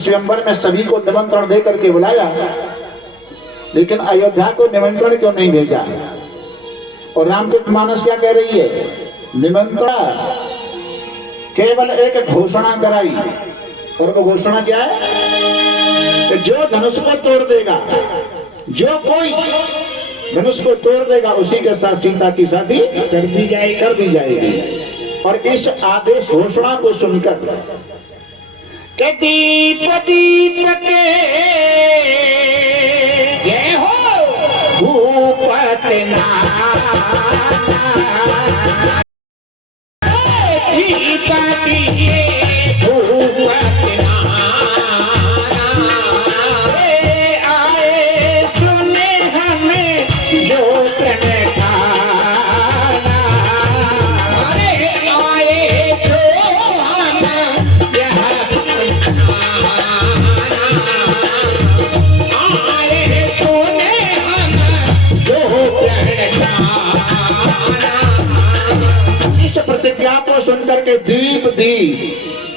स्वयंवर में सभी को निमंत्रण दे करके बुलाया, लेकिन अयोध्या को निमंत्रण क्यों नहीं भेजा? और रामचरितमानस क्या कह रही है? निमंत्रण केवल एक घोषणा कराई, और वो घोषणा क्या है कि जो धनुष को तोड़ देगा, जो कोई धनुष को तोड़ देगा उसी के साथ सीता की शादी कर दी जाएगी। और इस आदेश घोषणा को सुनकर के दीप दीप के जय हो भूपति आए सुने हमें जो प्रतिज्ञा को सुनकर के दीप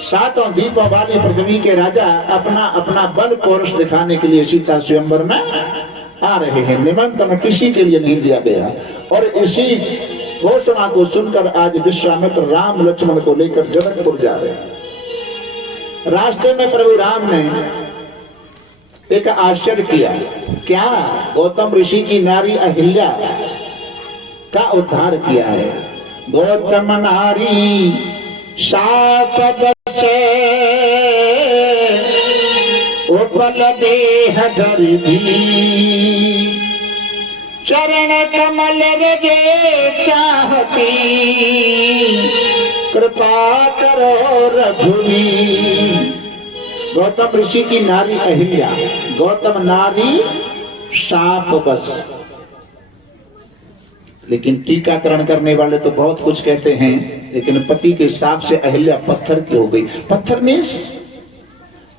सातों दीपों वाली पृथ्वी के राजा अपना अपना बल पौरुष दिखाने के लिए सीता स्वयंवर में आ रहे हैं। निमंत्रण किसी के लिए नहीं दिया गया। और इसी घोषणा को सुनकर आज विश्वामित्र राम लक्ष्मण को लेकर जनकपुर जा रहे हैं। रास्ते में प्रभु राम ने एक आश्चर्य किया। क्या? गौतम ऋषि की नारी अहिल्या का उद्धार किया है। गौतम नारी शाप से उपल देह धरि चरण कमल रजे चाहती कृपा करो रघुवीर। गौतम ऋषि की नारी अहिल्या, गौतम नारी शाप बस। लेकिन टीकाकरण करने वाले तो बहुत कुछ कहते हैं, लेकिन पति के शाप से अहिल्या पत्थर की हो गई। पत्थर में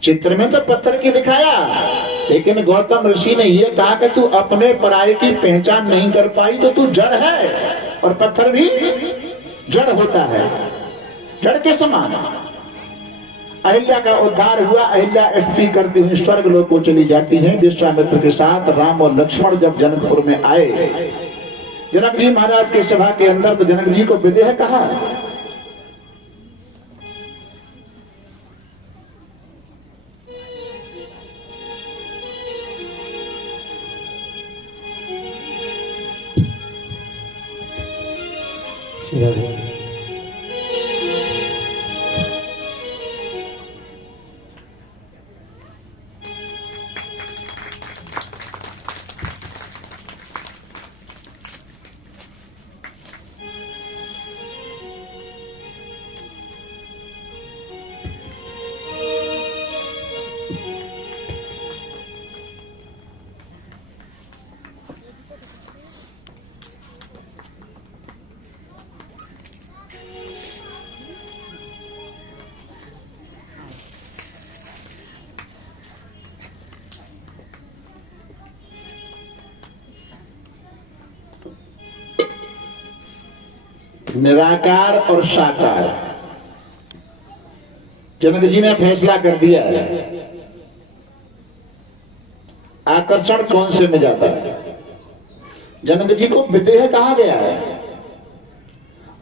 चित्र में तो पत्थर की दिखाया, लेकिन गौतम ऋषि ने यह कहा कि तू अपने पराये की पहचान नहीं कर पाई तो तू जड़ है, और पत्थर भी जड़ होता है, जड़ के समान। अहिल्या का उद्धार हुआ। अहिल्या स्तुति करती हुई स्वर्ग लोक को चली जाती है। विश्वामित्र के साथ राम और लक्ष्मण जब जनकपुर में आए, जनक जी महाराज के सभा के अंदर, तो जनक जी को विदेह कहा। निराकार और साकार, जनक जी ने फैसला कर दिया है। आकर्षण कौन से में जाता है? जनक जी को विदेह कहा गया है,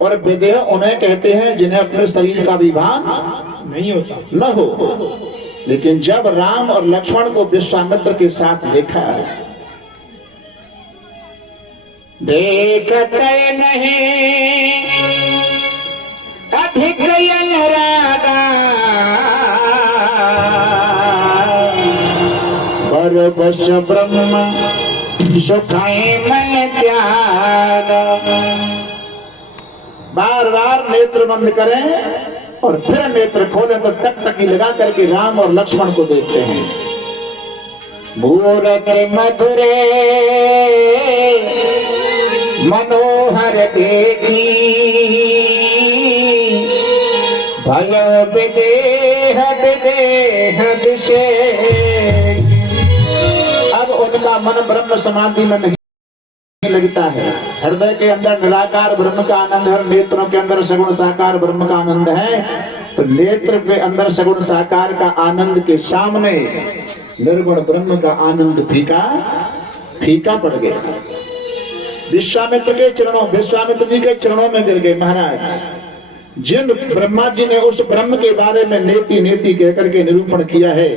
और विदेह उन्हें कहते हैं जिन्हें अपने शरीर का विभान नहीं होता, न हो। लेकिन जब राम और लक्ष्मण को विश्वामित्र के साथ देखा, देखते नहीं अधिक अनुरागा पर बस ब्रह्म सुखाए मन त्याग। बार बार नेत्र बंद करें और फिर नेत्र खोलें तो टकटकी लगा करके राम और लक्ष्मण को देखते हैं। मूरत मधुरे मनोहर देखी भयो विदेह विदेह विषय। अब उनका मन ब्रह्म समाधि में नहीं लगता है। हृदय के अंदर निराकार ब्रह्म का आनंद है, नेत्रों के अंदर सगुण साकार ब्रह्म का आनंद है। तो नेत्र के अंदर सगुण साकार का आनंद के सामने निर्गुण ब्रह्म का आनंद फीका फीका पड़ गया। विश्वामित्र जी के चरणों में गिर गए। महाराज जिन ब्रह्मा जी ने उस ब्रह्म के बारे में नेति नेति कहकर के निरूपण किया है,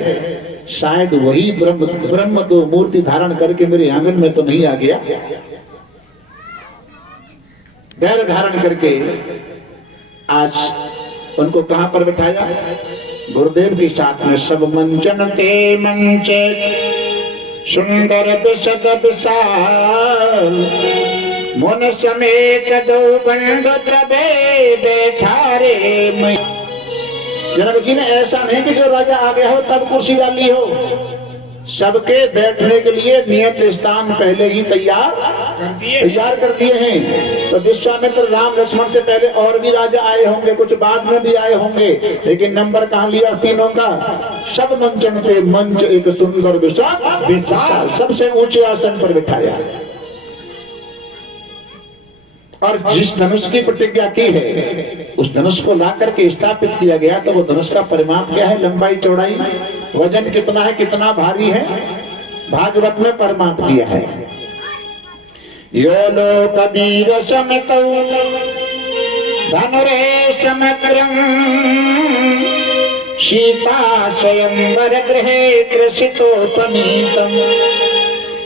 शायद वही ब्रह्म तो मूर्ति धारण करके मेरे आंगन में तो नहीं आ गया। बैर धारण करके आज उनको कहां पर बिठाया? गुरुदेव के साथ में। सब मंचन ते मंचे सुंदर बिशद विशाल, मन समेत दो बंद तबे बैठा रे मैं। जनक जी ने ऐसा नहीं कि जो राजा आ गया हो तब कुर्सी डाली हो, सबके बैठने के लिए नियत स्थान पहले ही तैयार कर दिए हैं। तो विश्वामित्र राम लक्ष्मण से पहले और भी राजा आए होंगे, कुछ बाद में भी आए होंगे, लेकिन नंबर कहां लिया तीनों का? सब मंचन पे मंच एक सुंदर विशाल, सबसे ऊंचे आसन पर बिठाया। और जिस धनुष की प्रतिज्ञा की है उस धनुष को ला करके स्थापित किया गया। तो वो धनुष का परिमाप क्या है? लंबाई चौड़ाई वजन कितना है, कितना भारी है? भागवत में परिमाप दिया है। यो लो कबीर समतौ धनुरे समग्रम, सीता स्वयंवर गृहे कृषितोपनीतम।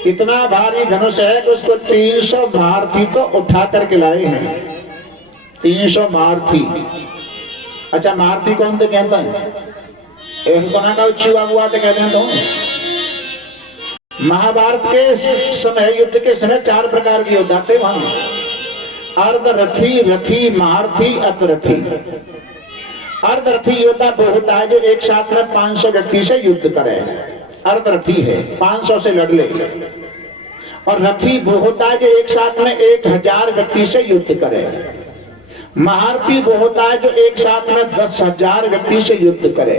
इतना भारी धनुष है कि उसको 300 महारथी तो उठा करके लाए हैं। 300 महारथी। अच्छा, महारथी कौन थे कहता है? छुआ हुआ तो कहते हैं। तो महाभारत के समय, युद्ध के समय 4 प्रकार के योद्धा थे वहां। अर्धरथी, रथी, महारथी, अतरथी। अर्धरथी योद्धा वो होता है जो एक साथ में 500 व्यक्ति से युद्ध करे। अर्धरथी है, 500 से लड़ ले। और रथी वो होता है जो एक साथ में 1000 व्यक्ति से युद्ध करे। महारथी वो होता है जो एक साथ में 10,000 व्यक्ति से युद्ध करे।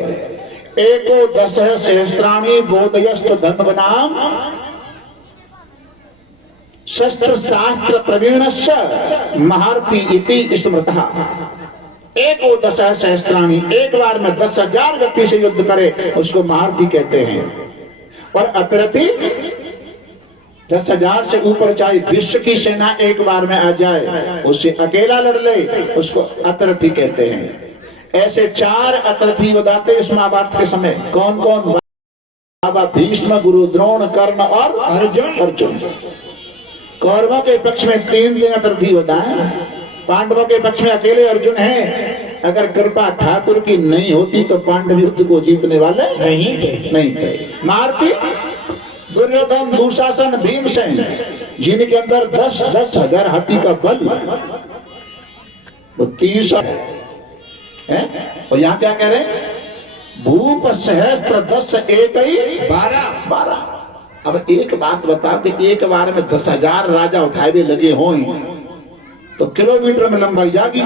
एको 10 सहस्राणी बोधयस्त धन्वनाम शस्त्र शास्त्र प्रवीणस्य महारथी इति स्मृतः। एको 10 सहस्राणी, एक बार में 10,000 व्यक्ति से युद्ध करे उसको महारथी कहते हैं। और अतरथी 10,000 से ऊपर चाहे विश्व की सेना एक बार में आ जाए, उससे अकेला लड़ ले, उसको अतरथी कहते हैं। ऐसे 4 अतरथी बताते इस महाभारत के समय। कौन कौन? बाबा भीष्म, गुरु द्रोण, कर्ण और अर्जुन। कौरवों के पक्ष में 3 अतरथी होता है। पांडवों के पक्ष में अकेले अर्जुन है। अगर कृपा ठाकुर की नहीं होती तो पांडव युद्ध को जीतने वाले नहीं थे। महारथी दुर्योधन, दुशासन, भीमसेन, जिनके अंदर 10-10 हजार हाथी का बल, वो 300 है। और यहाँ क्या कह रहे? भूप सहस्त्र 10 एक 12। अब एक बात बताओ कि एक बार में 10,000 राजा उठाए हुए लगे हों तो किलोमीटर में लंबाई जाएगी।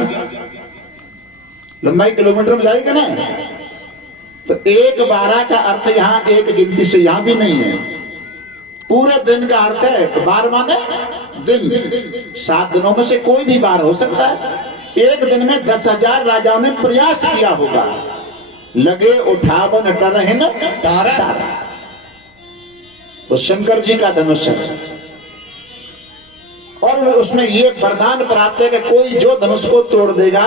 लंबाई किलोमीटर में जाएगी ना? तो 1/12 का अर्थ यहाँ एक गिनती से यहाँ भी नहीं है, पूरे दिन का अर्थ है। 12 माने दिन, 7 दिनों में से कोई भी 12 हो सकता है। एक दिन में 10,000 राजाओं ने प्रयास किया होगा। लगे उठावन टरहिन तारा। तो शंकर जी का धनुष है और उसमें ये वरदान प्राप्त है कि कोई जो धनुष को तोड़ देगा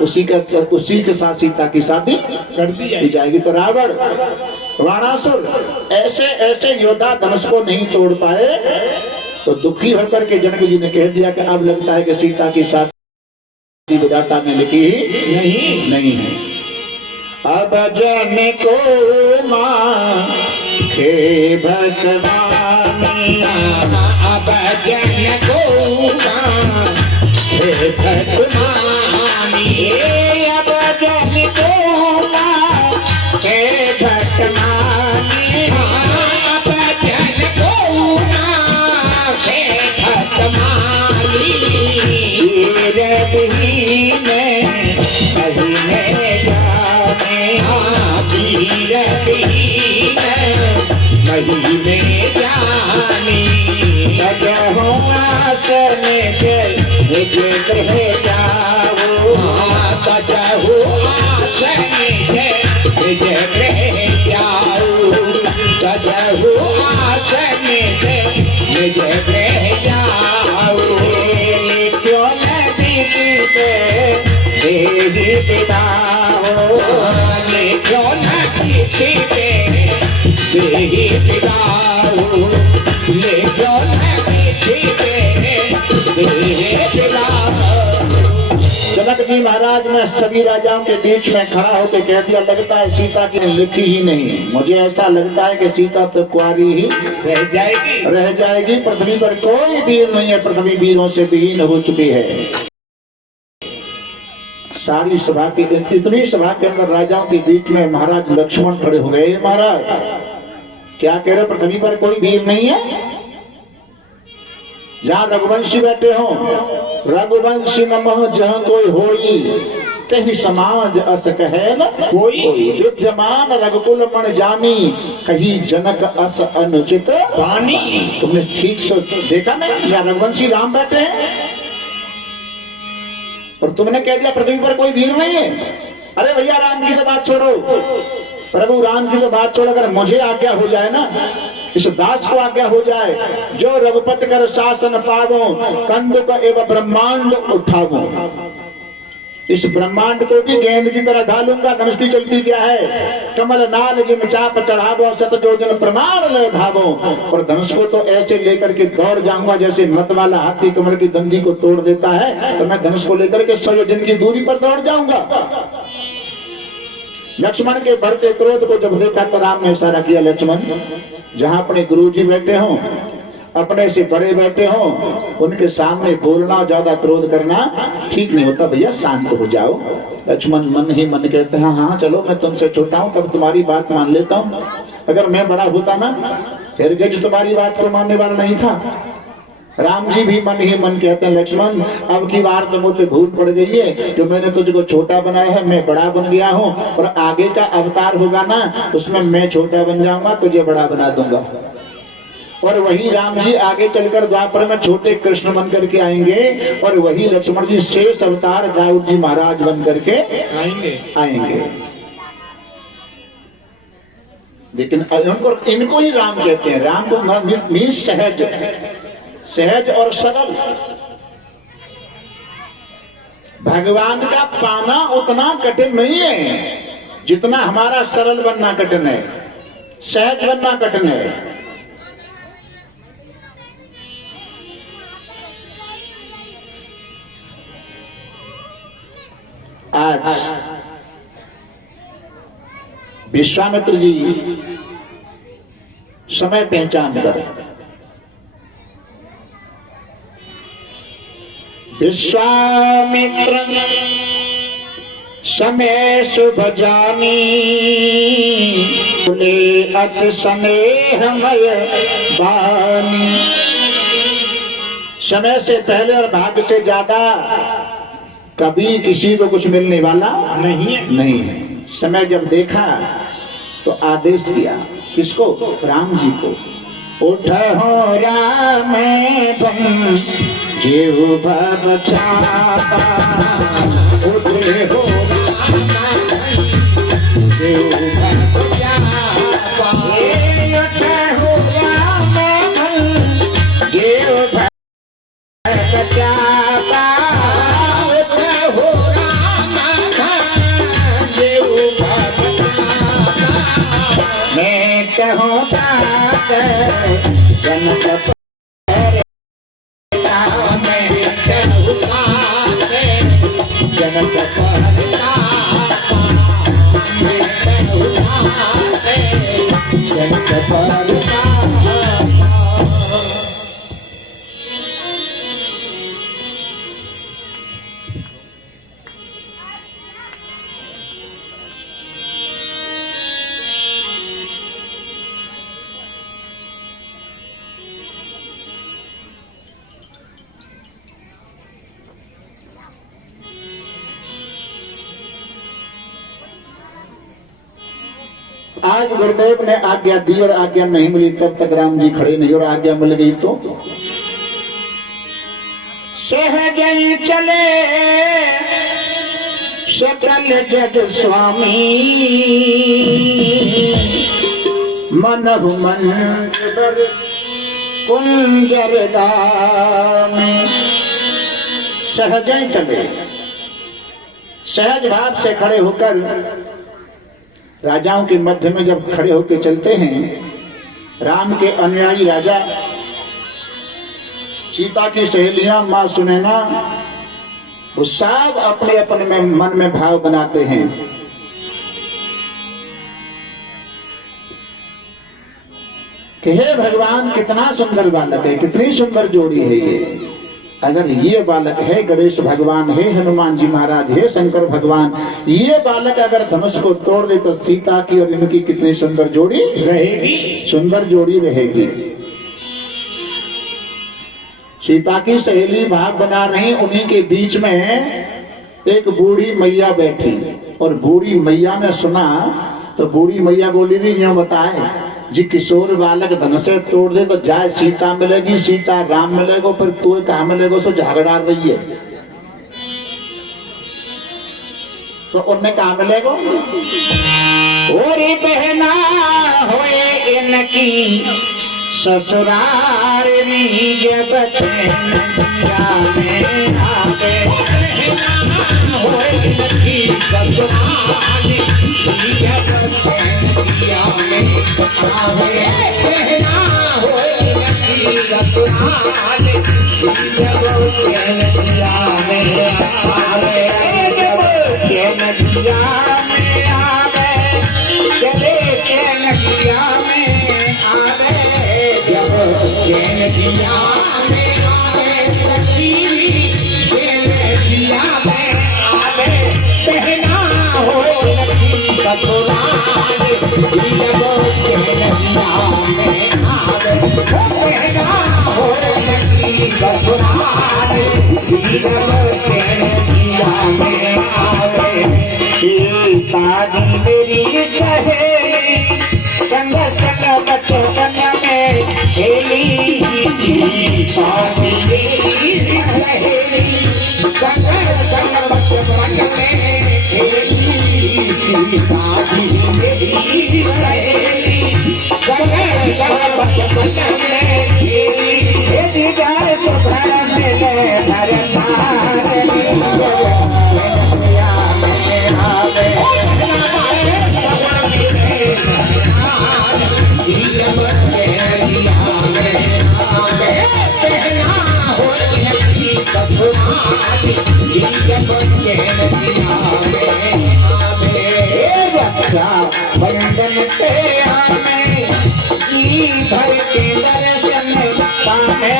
उसी के साथ सीता की शादी कर दी जाएगी। तो रावण, रावणासुर ऐसे ऐसे योद्धा धनुष को नहीं तोड़ पाए। तो दुखी होकर के जनक जी ने कह दिया कि अब लगता है कि सीता की शादी विधाता ने लिखी ही नहीं है। अब जन को मां खे भगवान, अब जन को मां खे भगवान, अब जन को मां खे भगवान, अब जन को मां खे भगवान। रही में महीने जाने महीने जाने सज हुआ निज निज गृह जाओ, सजहु आस निज निज गृह जाओ, सजहु आस निज निज गृह जाओ। क्यों नहीं देही पिताओ, क्यों नहीं देही पिताओ, ले क्यों नहीं देही पिताओ। जनक जी महाराज ने सभी राजाओं के बीच में खड़ा होकर कह दिया, लगता है सीता की लिखी ही नहीं, मुझे ऐसा लगता है कि सीता तो कुंवारी ही रह जाएगी। पृथ्वी पर कोई वीर नहीं है, पृथ्वी वीरों से विहीन हो चुकी है। सारी सभा की इतनी सभा के अंदर राजाओं के बीच में महाराज लक्ष्मण खड़े हो गए। महाराज क्या कह रहे, पृथ्वी पर कोई वीर नहीं है? जहाँ रघुवंशी बैठे हो, रघुवंशी नमः जहाँ कोई होई, कहीं समाज अस कहे न कोई, विद्यमान रघुकुल मन जानी, कहीं जनक अस अनुचित वाणी। तुमने ठीक से देखा ना, यहाँ रघुवंशी राम बैठे हैं और तुमने कह दिया पृथ्वी पर कोई वीर नहीं है। अरे भैया राम की तो बात छोड़ो, प्रभु राम की तो बात छोड़ो, अगर मुझे आज्ञा हो जाए ना, इस दास को आज्ञा हो जाए, जो रघुपति कर शासन पावो, कंदुक एवं ब्रह्मांड उठावो, इस ब्रह्मांड को भी गेंद की तरह ढालूंगा। धनुष की चलती क्या है, कमल नाल जिम चाप चढ़ावो, सत जोजन प्रमाण ले धावो। और धनुष को तो ऐसे लेकर के दौड़ जाऊंगा जैसे मत वाला हाथी कमर की दंडी को तोड़ देता है, तो मैं धनुष को लेकर के 100 योजन की दूरी पर दौड़ जाऊंगा। लक्ष्मण के बढ़ते क्रोध को जब देखा तो राम ने इशारा किया, लक्ष्मण जहां अपने गुरुजी बैठे हों, अपने से बड़े बैठे हों, उनके सामने बोलना, ज्यादा क्रोध करना ठीक नहीं होता। भैया शांत हो जाओ। लक्ष्मण मन ही मन कहते हैं, हाँ चलो मैं तुमसे छोटा हूं, तब तुम्हारी बात मान लेता हूं। अगर मैं बड़ा होता ना, फिर गज तुम्हारी बात को मानने वाला नहीं था। राम जी भी मन ही मन कहते हैं, लक्ष्मण अब की बार तो मुझे भूल पड़ गई है, जो मैंने तुझको छोटा बनाया है, मैं बड़ा बन गया हूँ, और आगे का अवतार होगा ना, उसमें मैं छोटा बन जाऊंगा, तुझे बड़ा बना दूंगा। और वही राम जी आगे चलकर द्वापर में छोटे कृष्ण बन करके आएंगे, और वही लक्ष्मण जी शेष अवतार दाऊद जी महाराज बन करके आएंगे। लेकिन इनको ही राम कहते हैं। राम को मीन्स सहज, सहज और सरल। भगवान का पाना उतना कठिन नहीं है जितना हमारा सरल बनना कठिन है, सहज बनना कठिन है। आज विश्वामित्र जी समय पहचान कर, विश्वामित्र समय शुभ जानी, बोले अति स्नेहमय वाणी। समय से पहले और भाग्य से ज्यादा कभी किसी को कुछ मिलने वाला नहीं है। समय जब देखा तो आदेश दिया, किसको? राम जी को। उठ हो राम बन जीव भव चापा, उठे हो जीव भव चापा, उठे हो राम बन जीव भव चापा, उठे हो राम बन जीव भव चापा। मैं कहूँ जनक आज गुरुदेव ने आज्ञा दी और आज्ञा नहीं मिली, तब तक राम जी खड़े नहीं, और आज्ञा मिल गई तो सहजन चले सकल जग स्वामी मनहु मंजर कुंजर दामी। सहजन चले, सहज भाव से खड़े होकर राजाओं के मध्य में जब खड़े होकर चलते हैं, राम के अनुयायी राजा, सीता की सहेलियां, मां सुनैना, वो सब अपने अपने में मन में भाव बनाते हैं कि हे भगवान, कितना सुंदर बालक है, कितनी सुंदर जोड़ी है ये। अगर ये बालक है गणेश भगवान, है हनुमान जी महाराज, है शंकर भगवान, ये बालक अगर धनुष को तोड़ दे तो सीता की और इनकी कितनी सुंदर जोड़ी रहेगी, सुंदर जोड़ी रहेगी। सीता की सहेली भाग बना रही, उन्हीं के बीच में एक बूढ़ी मैया बैठी, और बूढ़ी मैया ने सुना तो बूढ़ी मैया बोली भी यूं बताए जी, किशोर बालक धन से तोड़ दे तो जाए सीता मिलेगी, सीता राम मिलेगो, फिर तू कहा मिलेगो, सो झगड़ा रही है। तो उन्हें कहा मिलेगो, और बहना होए इनकी ससुराल जब होए इनकी ससुराल मेरी चहेली संग संग बचपन में खेली, संग संग बचपन में खेली, मेरी सहेली संग संग बचपन में खेली, गाय सुभर मिले बंधन पे हमें जी भर के दर्शन पाने,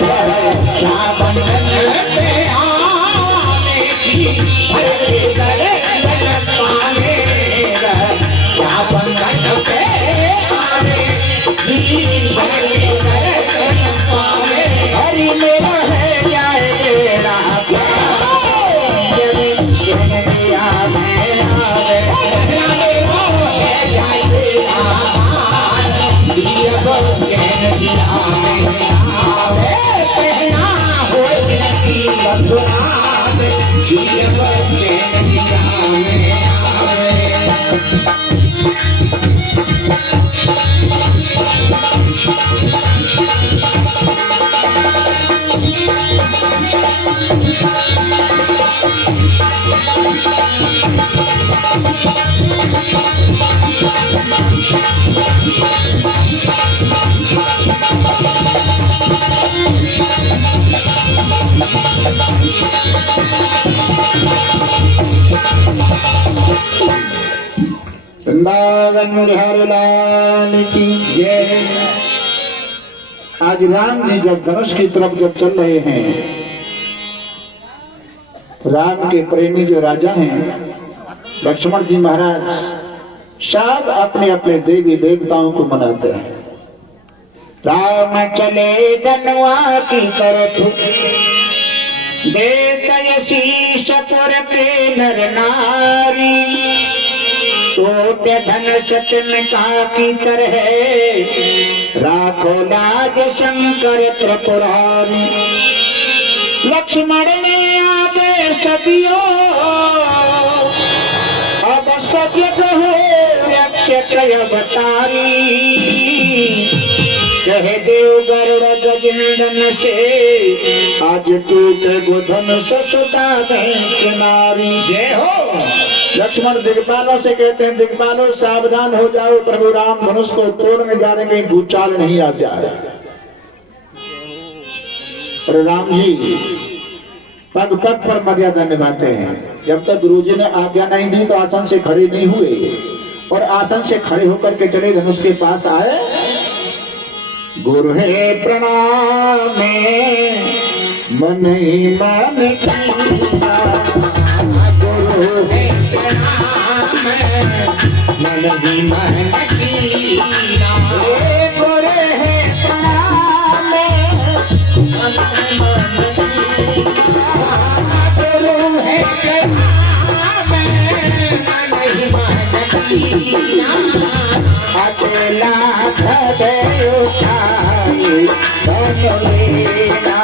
रक्षा बंधन पे आने जी भर के दर्शन पाने, रक्षा बंधन पे आने जी भर के दर्शन पाने। हरि मेरा है जाए तेरा वृंदावन बिहारी लाल की जय। आज राम जी जब धनुष की तरफ जब चल रहे हैं, राम के प्रेमी जो राजा हैं लक्ष्मण जी महाराज, सब अपने अपने देवी देवताओं को मनाते हैं। राम चले धनुआ की तरफ, देत शीश पुर पे नर नारी, टोट धन सतन का की तरह, राखो लाज शंकर त्रिपुरारी। लक्ष्मण ने आदेश दियो अब सजग हो रक्षक अवतारी कह देव गरुड़ गजेंद्रन से आज टूटे गोधन ससुता नारी। जय हो। लक्ष्मण दिग्पालों से कहते हैं दिग्पालों सावधान हो जाओ, प्रभु राम धनुष को तोड़ने जा रहे हैं, भूचाल नहीं आ जाए। और राम जी पग पग पर मर्यादा निभाते हैं। जब तक गुरुजी ने आज्ञा नहीं दी तो आसन से खड़े नहीं हुए और आसन से खड़े होकर के चले धनुष के पास आए। गुरु है प्रणाम मन ही मन कीना, गुरु है प्रणाम मन ही मन कीना, गुरु है प्रणाम मन ही मन कीना, गुरु है प्रणाम मन ही मन कीना, अकेला खड़े उठाए धन लेना,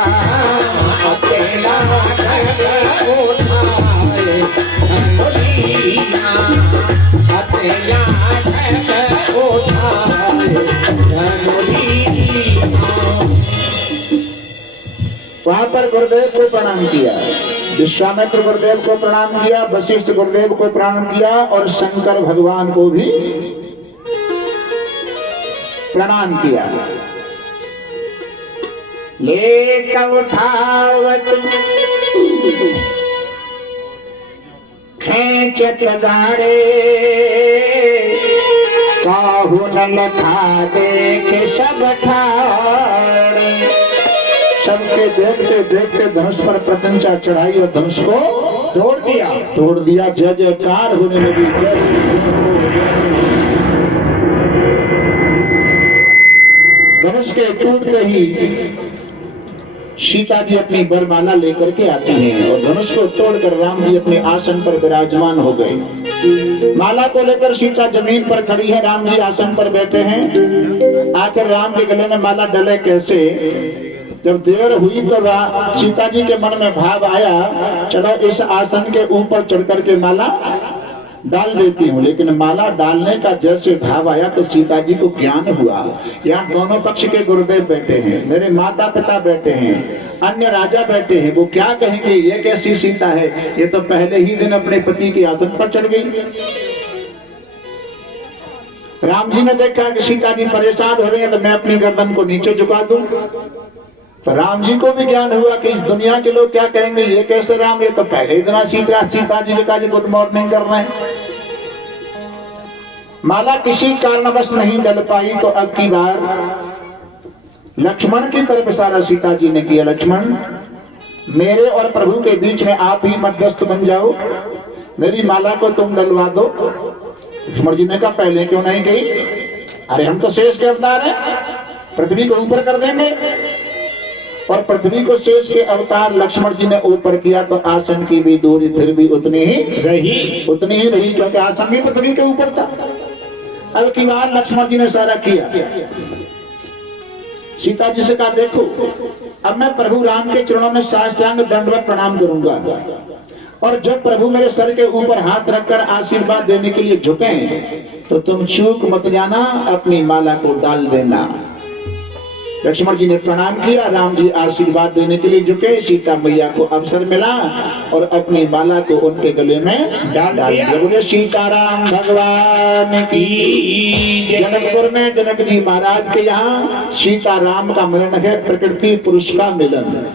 अकेला खड़े उठाए धन लेना, अकेला खड़े उठाए धन लेना। वहां पर गुरुदेव को प्रणाम किया, विश्वामित्र गुरुदेव को प्रणाम किया, वशिष्ठ गुरुदेव को प्रणाम किया और शंकर भगवान को भी प्रणाम किया। लेकर उठावत खेचत गाड़े काहू न लखा देख सब ठाड़े। सबके देखते देखते धनुष पर प्रत्यंचा चढ़ाई और धनुष को तोड़ दिया। जय जयकार होने लगी। धनुष के टूटते ही सीता जी अपनी वरमाला लेकर के आती हैं और धनुष को तोड़कर राम जी अपने आसन पर विराजमान हो गए। माला को लेकर सीता जमीन पर खड़ी है, राम जी आसन पर बैठे हैं। आखिर राम के गले में माला डले कैसे? जब देर हुई तो सीता जी के मन में भाव आया, चलो इस आसन के ऊपर चढ़ करके माला डाल देती हूँ। लेकिन माला डालने का जैसे भाव आया तो सीता जी को ज्ञान हुआ, यहाँ दोनों पक्ष के गुरुदेव बैठे हैं, मेरे माता पिता बैठे हैं, अन्य राजा बैठे हैं, वो क्या कहेंगे ये कैसी सीता है, ये तो पहले ही दिन अपने पति के आसन पर चढ़ गई। राम जी ने देखा कि सीता जी परेशान हो रही है तो मैं अपनी गर्दन को नीचे झुका दूं। तो राम जी को भी ज्ञान हुआ कि इस दुनिया के लोग क्या कहेंगे, ये कैसे राम, ये तो पहले ही दिन सीता जी ने कहा जी गुड मॉर्निंग कर रहे हैं। माला किसी कारणवश नहीं डल पाई तो अब की बार लक्ष्मण की तरफ इशारा सीता जी ने किया, लक्ष्मण मेरे और प्रभु के बीच में आप ही मध्यस्थ बन जाओ, मेरी माला को तुम डलवा दो। लक्ष्मण जी ने कहा पहले क्यों नहीं गई, अरे हम तो शेष के अवतार हैं, पृथ्वी को ऊपर कर देंगे। और पृथ्वी को शेष के अवतार लक्ष्मण जी ने ऊपर किया तो आसन की भी दूरी फिर भी उतनी ही रही क्योंकि आसन भी पृथ्वी के ऊपर था। अब की बार लक्ष्मण जी ने सारा किया। सीता जी से कहा देखो अब मैं प्रभु राम के चरणों में साष्टांग दंडवत प्रणाम करूंगा और जब प्रभु मेरे सर के ऊपर हाथ रखकर आशीर्वाद देने के लिए झुके तो तुम चूक मत जाना, अपनी माला को डाल देना। लक्ष्मण जी ने प्रणाम किया, राम जी आशीर्वाद देने के लिए झुके, सीता मैया को अवसर मिला और अपनी माला को उनके गले में डाल दिया। बोले सीताराम भगवान की। जनकपुर में जनक जी महाराज के यहाँ सीता राम का मिलन है, प्रकृति पुरुष का मिलन।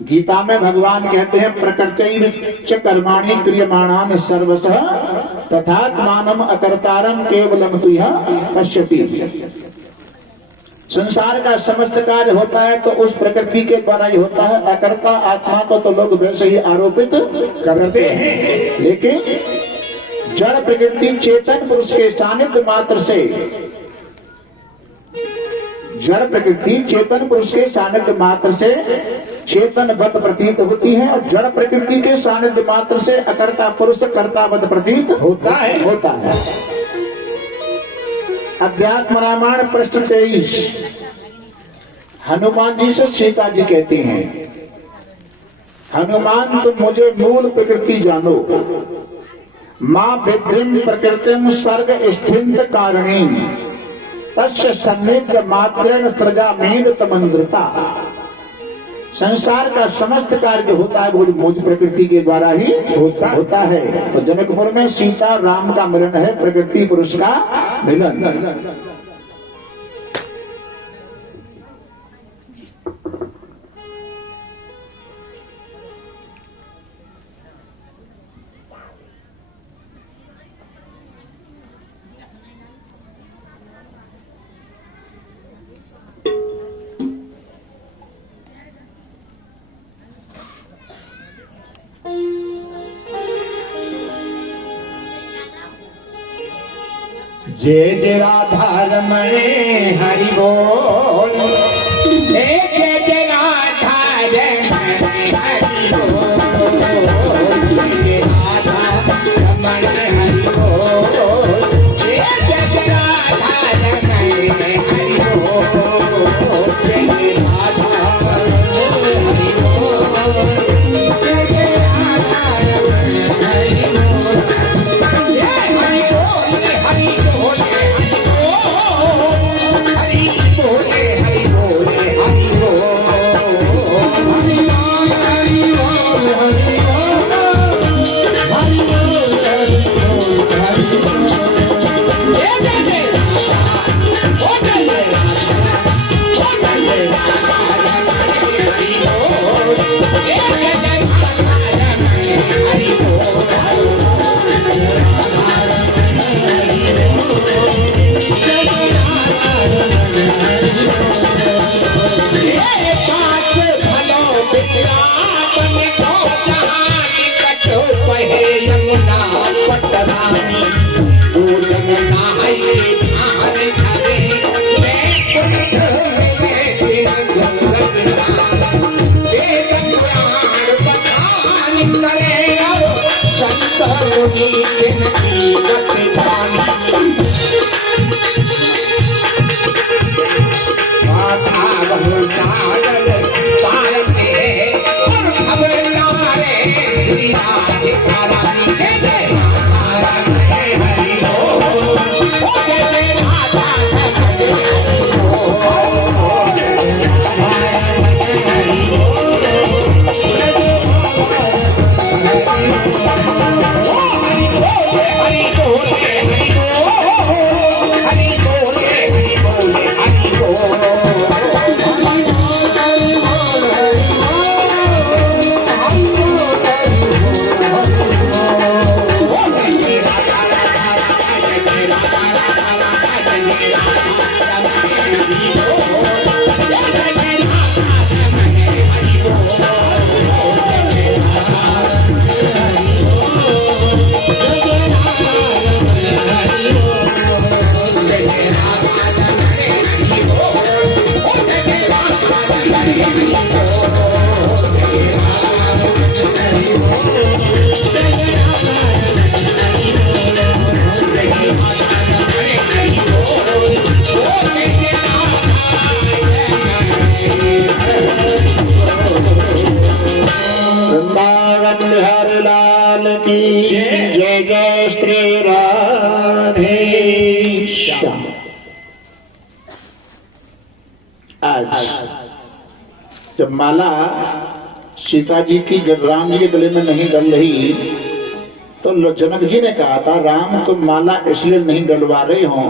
गीता में भगवान कहते हैं प्रकृति कर्माणि क्रियमाणान सर्वशः तथात्मानम अकर्तारम केवलम तुह्य पश्यति। संसार का समस्त कार्य होता है तो उस प्रकृति के द्वारा ही होता है, अकर्ता आत्मा को तो लोग वैसे ही आरोपित करते हैं। लेकिन जड़ प्रकृति चेतन पुरुष के सानिध्य मात्र से, जड़ प्रकृति चेतन पुरुष के सानिध्य मात्र से चेतनवत प्रतीत होती है और जड़ प्रकृति के सानिध्य मात्र से अकर्ता पुरुष कर्तावत प्रतीत होता है। अध्यात्म रामायण पृष्ठ 23। हनुमान जी से सीता जी कहती हैं, हनुमान तुम मुझे मूल प्रकृति जानो, मां विद्धिम प्रकृतिम सर्ग स्थित कारिणी, तस्य सन्निध मात्रेण सृजामीद तमंद्रता। संसार का समस्त कार्य होता है वो मुझ प्रकृति के द्वारा ही होता है। तो जनकपुर में सीता राम का मिलन है, प्रकृति पुरुष का मिलन। जय जय राधा रमण हरि बोल, जय जय राधा रमण हरि बोल, जय राधा रमण हरि बोल, जय जय राधा रमण हरि बोल, जय राधा रमण हरि बोल, जय जय राधा रमण हरि बोल, जय हरि बोल हरि बोल। जब माला सीता जी की जब राम जी के गले में नहीं डल रही तो जनक जी ने कहा था, राम तुम माला इसलिए नहीं डलवा रहे हो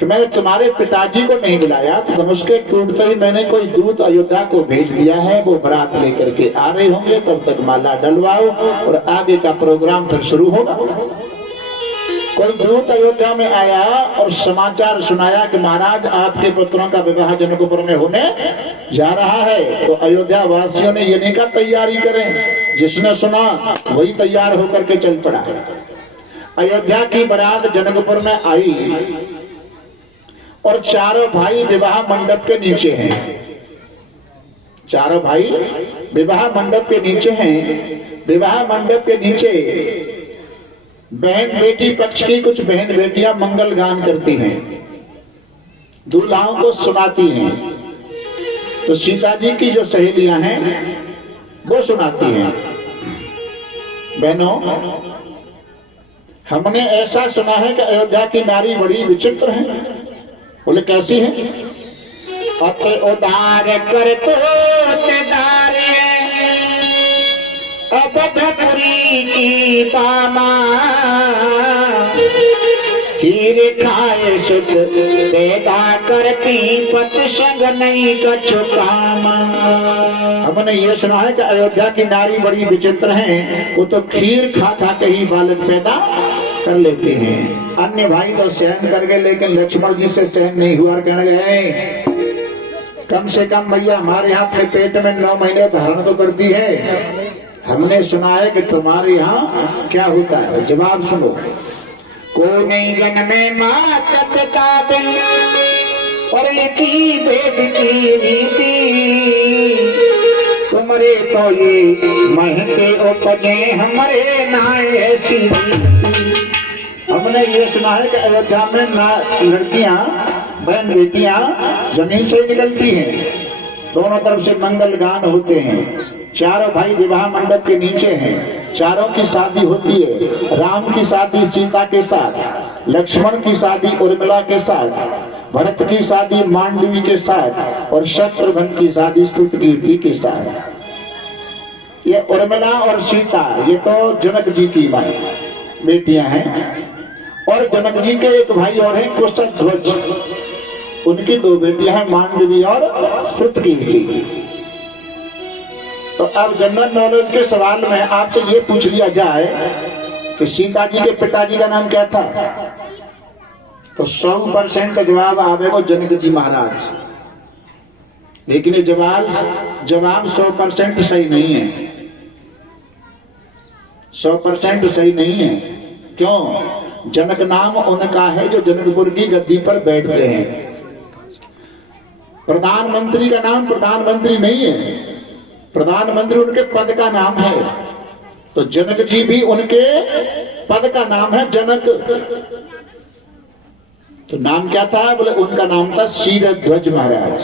कि मैंने तुम्हारे पिताजी को नहीं बुलाया, तो धनुष के टूटते ही मैंने कोई दूत अयोध्या को भेज दिया है, वो बारात लेकर के आ रहे होंगे, तब तक माला डलवाओ और आगे का प्रोग्राम फिर शुरू होगा। कोई दूत अयोध्या में आया और समाचार सुनाया कि महाराज आपके पुत्रों का विवाह जनकपुर में होने जा रहा है। तो अयोध्या वासियों ने ये नहीं कहा तैयारी करें, जिसने सुना वही तैयार होकर के चल पड़ा। अयोध्या की बारात जनकपुर में आई और चारों भाई विवाह मंडप के नीचे हैं। चारों भाई विवाह मंडप के नीचे हैं। विवाह मंडप के नीचे बहन बेटी पक्ष की कुछ बहन बेटियां मंगल गान करती हैं, दूल्हाओं को सुनाती हैं। तो सीता जी की जो सहेलियां हैं वो सुनाती हैं, बहनों हमने ऐसा सुना है कि अयोध्या की नारी बड़ी विचित्र है। बोले कैसी है? अति उदार कर तो दारे अवधपुरी की पामा, खीर खाए सुत पैदा करती पत संग नहीं कछु कामा। हमने ये सुना है कि अयोध्या की नारी बड़ी विचित्र हैं, वो तो खीर खा खा के ही बालक पैदा कर लेते हैं। अन्य भाई तो सहन कर गए, लेकिन लक्ष्मण जी से सहन नहीं हुआ और कहने गए कम से कम भैया हमारे यहाँ अपने पेट में 9 महीने धारण तो करती है, हमने सुना है कि तुम्हारे यहाँ क्या होता है। जवाब सुनो। को नहीं जन में मात पिता बिन और लिखी वेद की रीति, तुम्हारे तो ये महते उपजे हमारे नाय ऐसी। हमने ये सुना है कि अयोध्या में लड़कियां बहन बेटियां जमीन से निकलती हैं, दोनों तरफ से मंगल गान होते हैं, चारों भाई विवाह मंडप के नीचे हैं, चारों की शादी होती है। राम की शादी सीता के साथ, लक्ष्मण की शादी उर्मिला के साथ, भरत की शादी मांडवी के साथ और शत्रुघ्न की शादी स्तुतकीर्ति के साथ। ये उर्मिला और सीता ये तो जनक जी की बेटियां हैं, और जनक जी के एक भाई और हैं कुशध्वज, उनकी 2 बेटियां हैं मांडवी और स्तुतकीर्ति। तो अब जनरल नॉलेज के सवाल में आपसे ये पूछ लिया जाए कि सीता जी के पिताजी का नाम क्या था, तो 100% का जवाब आवेगा जनक जी महाराज। लेकिन ये जवाब 100% सही नहीं है, 100% सही नहीं है। क्यों? जनक नाम उनका है जो जनकपुर की गद्दी पर बैठते हैं। प्रधानमंत्री का नाम प्रधानमंत्री नहीं है, प्रधानमंत्री उनके पद का नाम है। तो जनक जी भी उनके पद का नाम है जनक। तो नाम क्या था? बोले उनका नाम था शीरध्वज महाराज,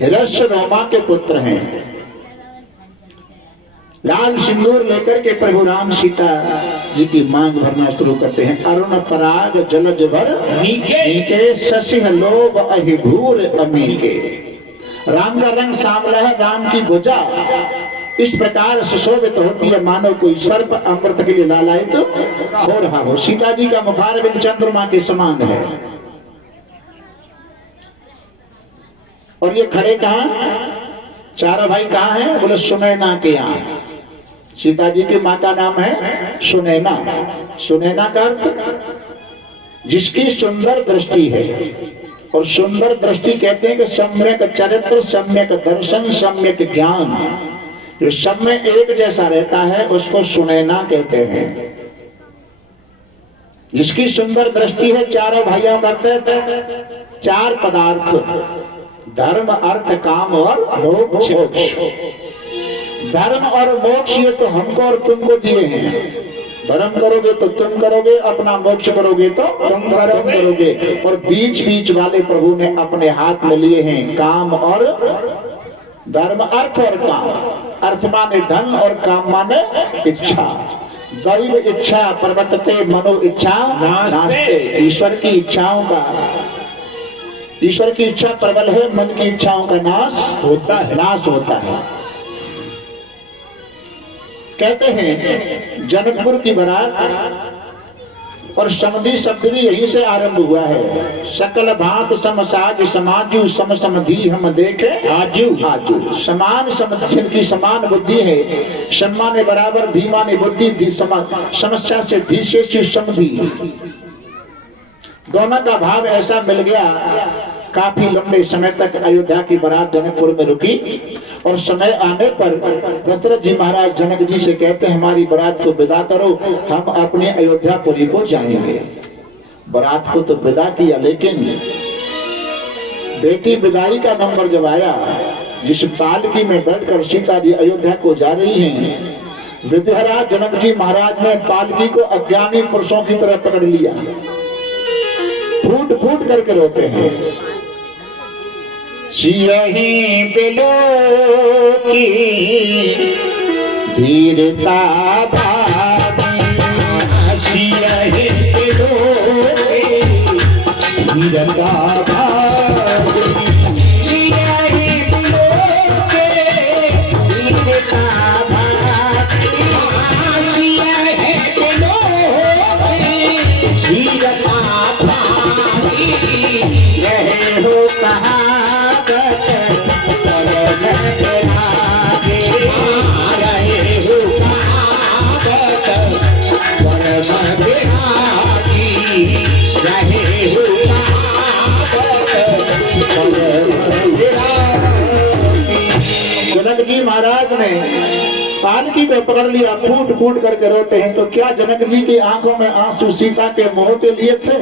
हिरण्य रोमा के पुत्र हैं। लाल सिंदूर लेकर के प्रभु राम सीता जी की मांग भरना शुरू करते हैं। अरुण पराग जलज भर नीके शशिह लोभ अहिभूर अमीके। राम का रंग सांवला है, राम की भुजा इस प्रकार सुशोभित होती है मानो कोई सर्प अमृत के लिए लालायित हो रहा हो। सीता जी का मुखारविंद चंद्रमा के समान है। और ये खड़े कहां? चारों भाई कहां हैं? बोले सुनैना के यहाँ। सीता जी की मां का नाम है सुनैना। सुनैना का अर्थ जिसकी सुंदर दृष्टि है, और सुंदर दृष्टि कहते हैं कि सम्यक चरित्र, सम्यक दर्शन, सम्यक ज्ञान, जो सब में एक जैसा रहता है उसको सुनैना कहते हैं। जिसकी सुंदर दृष्टि है। चारों भाइयों करते हैं 4 पदार्थ, धर्म अर्थ काम और मोक्ष। धर्म और मोक्ष ये तो हमको और तुमको दिए हैं। धर्म करोगे तो तुम करोगे, अपना मोक्ष करोगे तो तुम करोगे। और बीच बीच वाले प्रभु ने अपने हाथ में लिए हैं काम और धर्म, अर्थ और काम। अर्थ माने धन और काम माने इच्छा। दैव इच्छा प्रवर्तते मनो इच्छा नास्ते। ईश्वर की इच्छाओं का, ईश्वर की इच्छा प्रबल है, मन की इच्छाओं का नाश होता है। कहते हैं जनकपुर की बारात और समधि शब्द भी यहीं से आरंभ हुआ है। सकल भांत समसाज समाजू सम समधि हम देखे आजू। समान जिनकी समान बुद्धि है, सम्मा ने बराबर, धीमा ने बुद्धि, समस्या से धी से समधि, दोनों का भाव ऐसा मिल गया। काफी लंबे समय तक अयोध्या की बारात जनकपुर में रुकी और समय आने पर दशरथ जी महाराज जनक जी से कहते हैं हमारी बारात को विदा करो, हम अपने अयोध्यापुरी को जाएंगे। बारात को तो विदा किया, लेकिन बेटी विदाई का नंबर जब आया, जिस पालकी में बैठकर सीता जी अयोध्या को जा रही हैं, विद्याराज जनक जी महाराज ने पालकी को अज्ञानी पुरुषों की तरह पकड़ लिया। फूट फूट करके रोते हैं। सिरही बिलो की धीरता भावी, सिरही बिलो की धीरता भावी, सिरही बिलो के धीरता भावी, सिरही बिलो की धीरता भावी, रहे हो कहाँ जनक जी महाराज ने पालकी को पकड़ लिया, फूट फूट करके रोते हैं। तो क्या जनक जी की आंखों में आंसू सीता के मोह के लिए थे?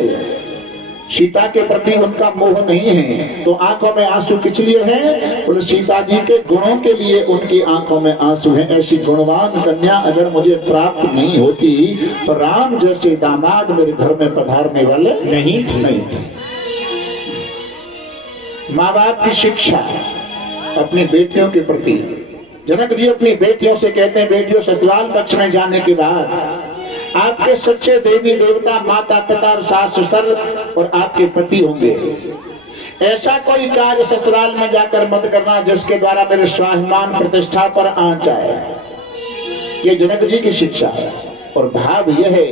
सीता के प्रति उनका मोह नहीं है, तो आंखों में आंसू किस लिए हैं? और सीता जी के गुणों के लिए उनकी आंखों में आंसू हैं। ऐसी गुणवान कन्या अगर मुझे प्राप्त नहीं होती तो राम जैसे दामाद मेरे घर में पधारने वाले नहीं थे। माँ बाप की शिक्षा अपनी बेटियों के प्रति, जनक जी अपनी बेटियों से कहते हैं, बेटियों ससुराल पक्ष में जाने के बाद आपके सच्चे देवी देवता माता पिता और सास ससुर और आपके पति होंगे। ऐसा कोई कार्य ससुराल में जाकर मत करना जिसके द्वारा मेरे स्वाभिमान प्रतिष्ठा पर आंच आए। ये जनक जी की शिक्षा है। और भाव यह है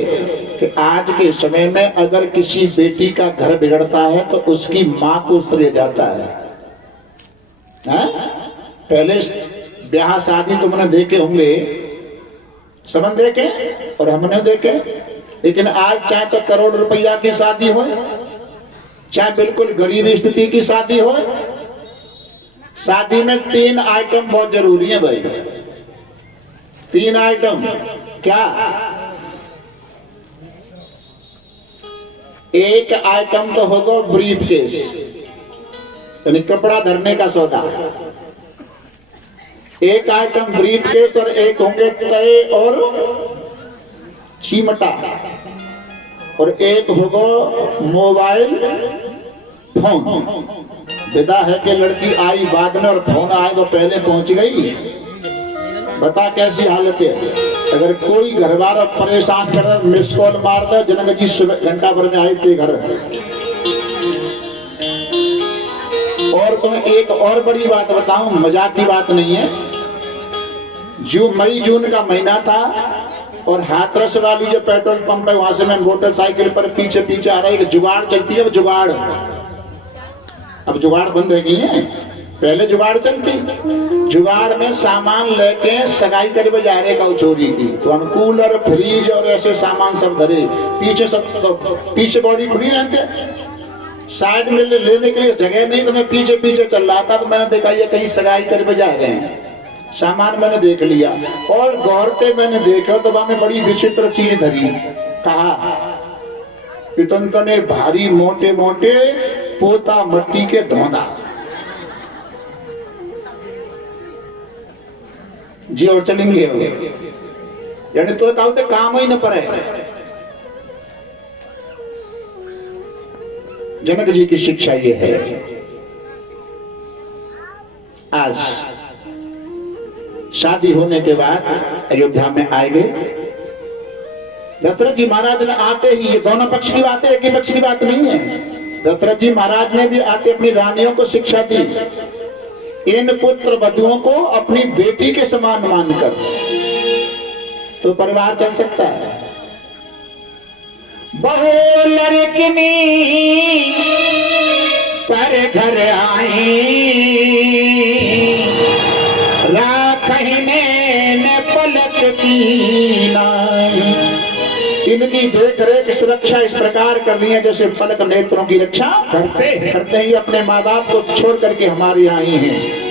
कि आज के समय में अगर किसी बेटी का घर बिगड़ता है तो उसकी मां को श्रेय जाता है। पहले ब्याह शादी तुमने देखे होंगे, समझ देखे और हमने देखे, लेकिन आज चाहे तो करोड़ रुपया की शादी हो, चाहे बिल्कुल गरीब स्थिति की शादी हो, शादी में 3 आइटम बहुत जरूरी है भाई। 3 आइटम क्या? एक आइटम तो होगा ब्रीफ केस, यानी कपड़ा धरने का सौदा। एक आइटम ब्रीफ केस और एक होंगे तय और चिमटा, और एक होगा मोबाइल फोन। विदा है कि लड़की आई बाद में और फोन आए तो पहले पहुंच गई। बता कैसी हालत है। अगर कोई घर वाला परेशान कर मिस कॉल मारता, जनक जी सुबह घंटा भर में आए थे घर। और तुम्हें एक और बड़ी बात बताऊं, मजाक की बात नहीं है। जो मई जून का महीना था और हाथरस वाली जो पेट्रोल पंप है वहां से मैं मोटरसाइकिल पर पीछे पीछे आ रहा है। जुगाड़ चलती है, जुगाड़। अब जुगाड़ बंद हो गई है, पहले जुगाड़ चलती। जुगाड़ में सामान लेके सगाई करके जा रहे का चोरी की, तो हम कूलर फ्रिज और ऐसे सामान सब धरे पीछे, सब तो पीछे बॉडी खुली रहते, साइड में लेने के लिए जगह नहीं, तो मैं पीछे पीछे चल रहा था। तो मैंने देखा ये कहीं सगाई करके जा रहे हैं, सामान मैंने देख लिया और गौरते मैंने देखा तो वहां में बड़ी विचित्र चीज धरी। कहा कि तुमने भारी मोटे मोटे पोता मट्टी के धोना जी और चलेंगे, यानी तो कहते काम ही न पड़े। जनक जी की शिक्षा ये है। आज शादी होने के बाद अयोध्या में आए गए दशरथ जी महाराज ने। आते ही, ये दोनों पक्ष की बात है, एक ही पक्ष की बात नहीं है। दशरथ जी महाराज ने भी आके अपनी रानियों को शिक्षा दी, इन पुत्र वधुओं को अपनी बेटी के समान मानकर तो परिवार चल सकता है। बहु लड़किनी पर घर आई, राखने ने पलक की नाई। इनकी देख रेख सुरक्षा इस प्रकार करनी है जैसे पलक नेत्रों की रक्षा करते ही अपने माँ बाप को छोड़ करके हमारे यहाँ आई हैं।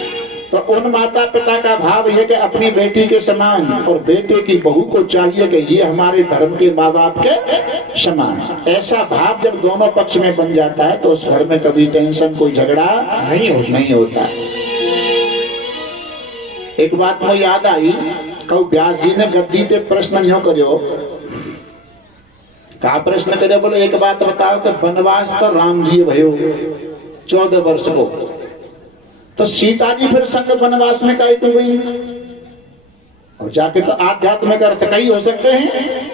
तो उन माता पिता का भाव यह कि अपनी बेटी के समान, और बेटे की बहू को चाहिए कि ये हमारे धर्म के माँ बाप के समान। ऐसा भाव जब दोनों पक्ष में बन जाता है तो उस घर में कभी टेंशन, कोई झगड़ा नहीं होता। एक बात मुझे याद आई, कहो व्यास जी ने गद्दी पे प्रश्न नहीं करो। कहा प्रश्न करे, बोले एक बात बताओ कि वनवास तो राम जी भयो 14 वर्ष को, तो सीता जी फिर संग वनवास में काहे क्यों गई? और जाके तो आध्यात्मिक अर्थ कई हो सकते हैं,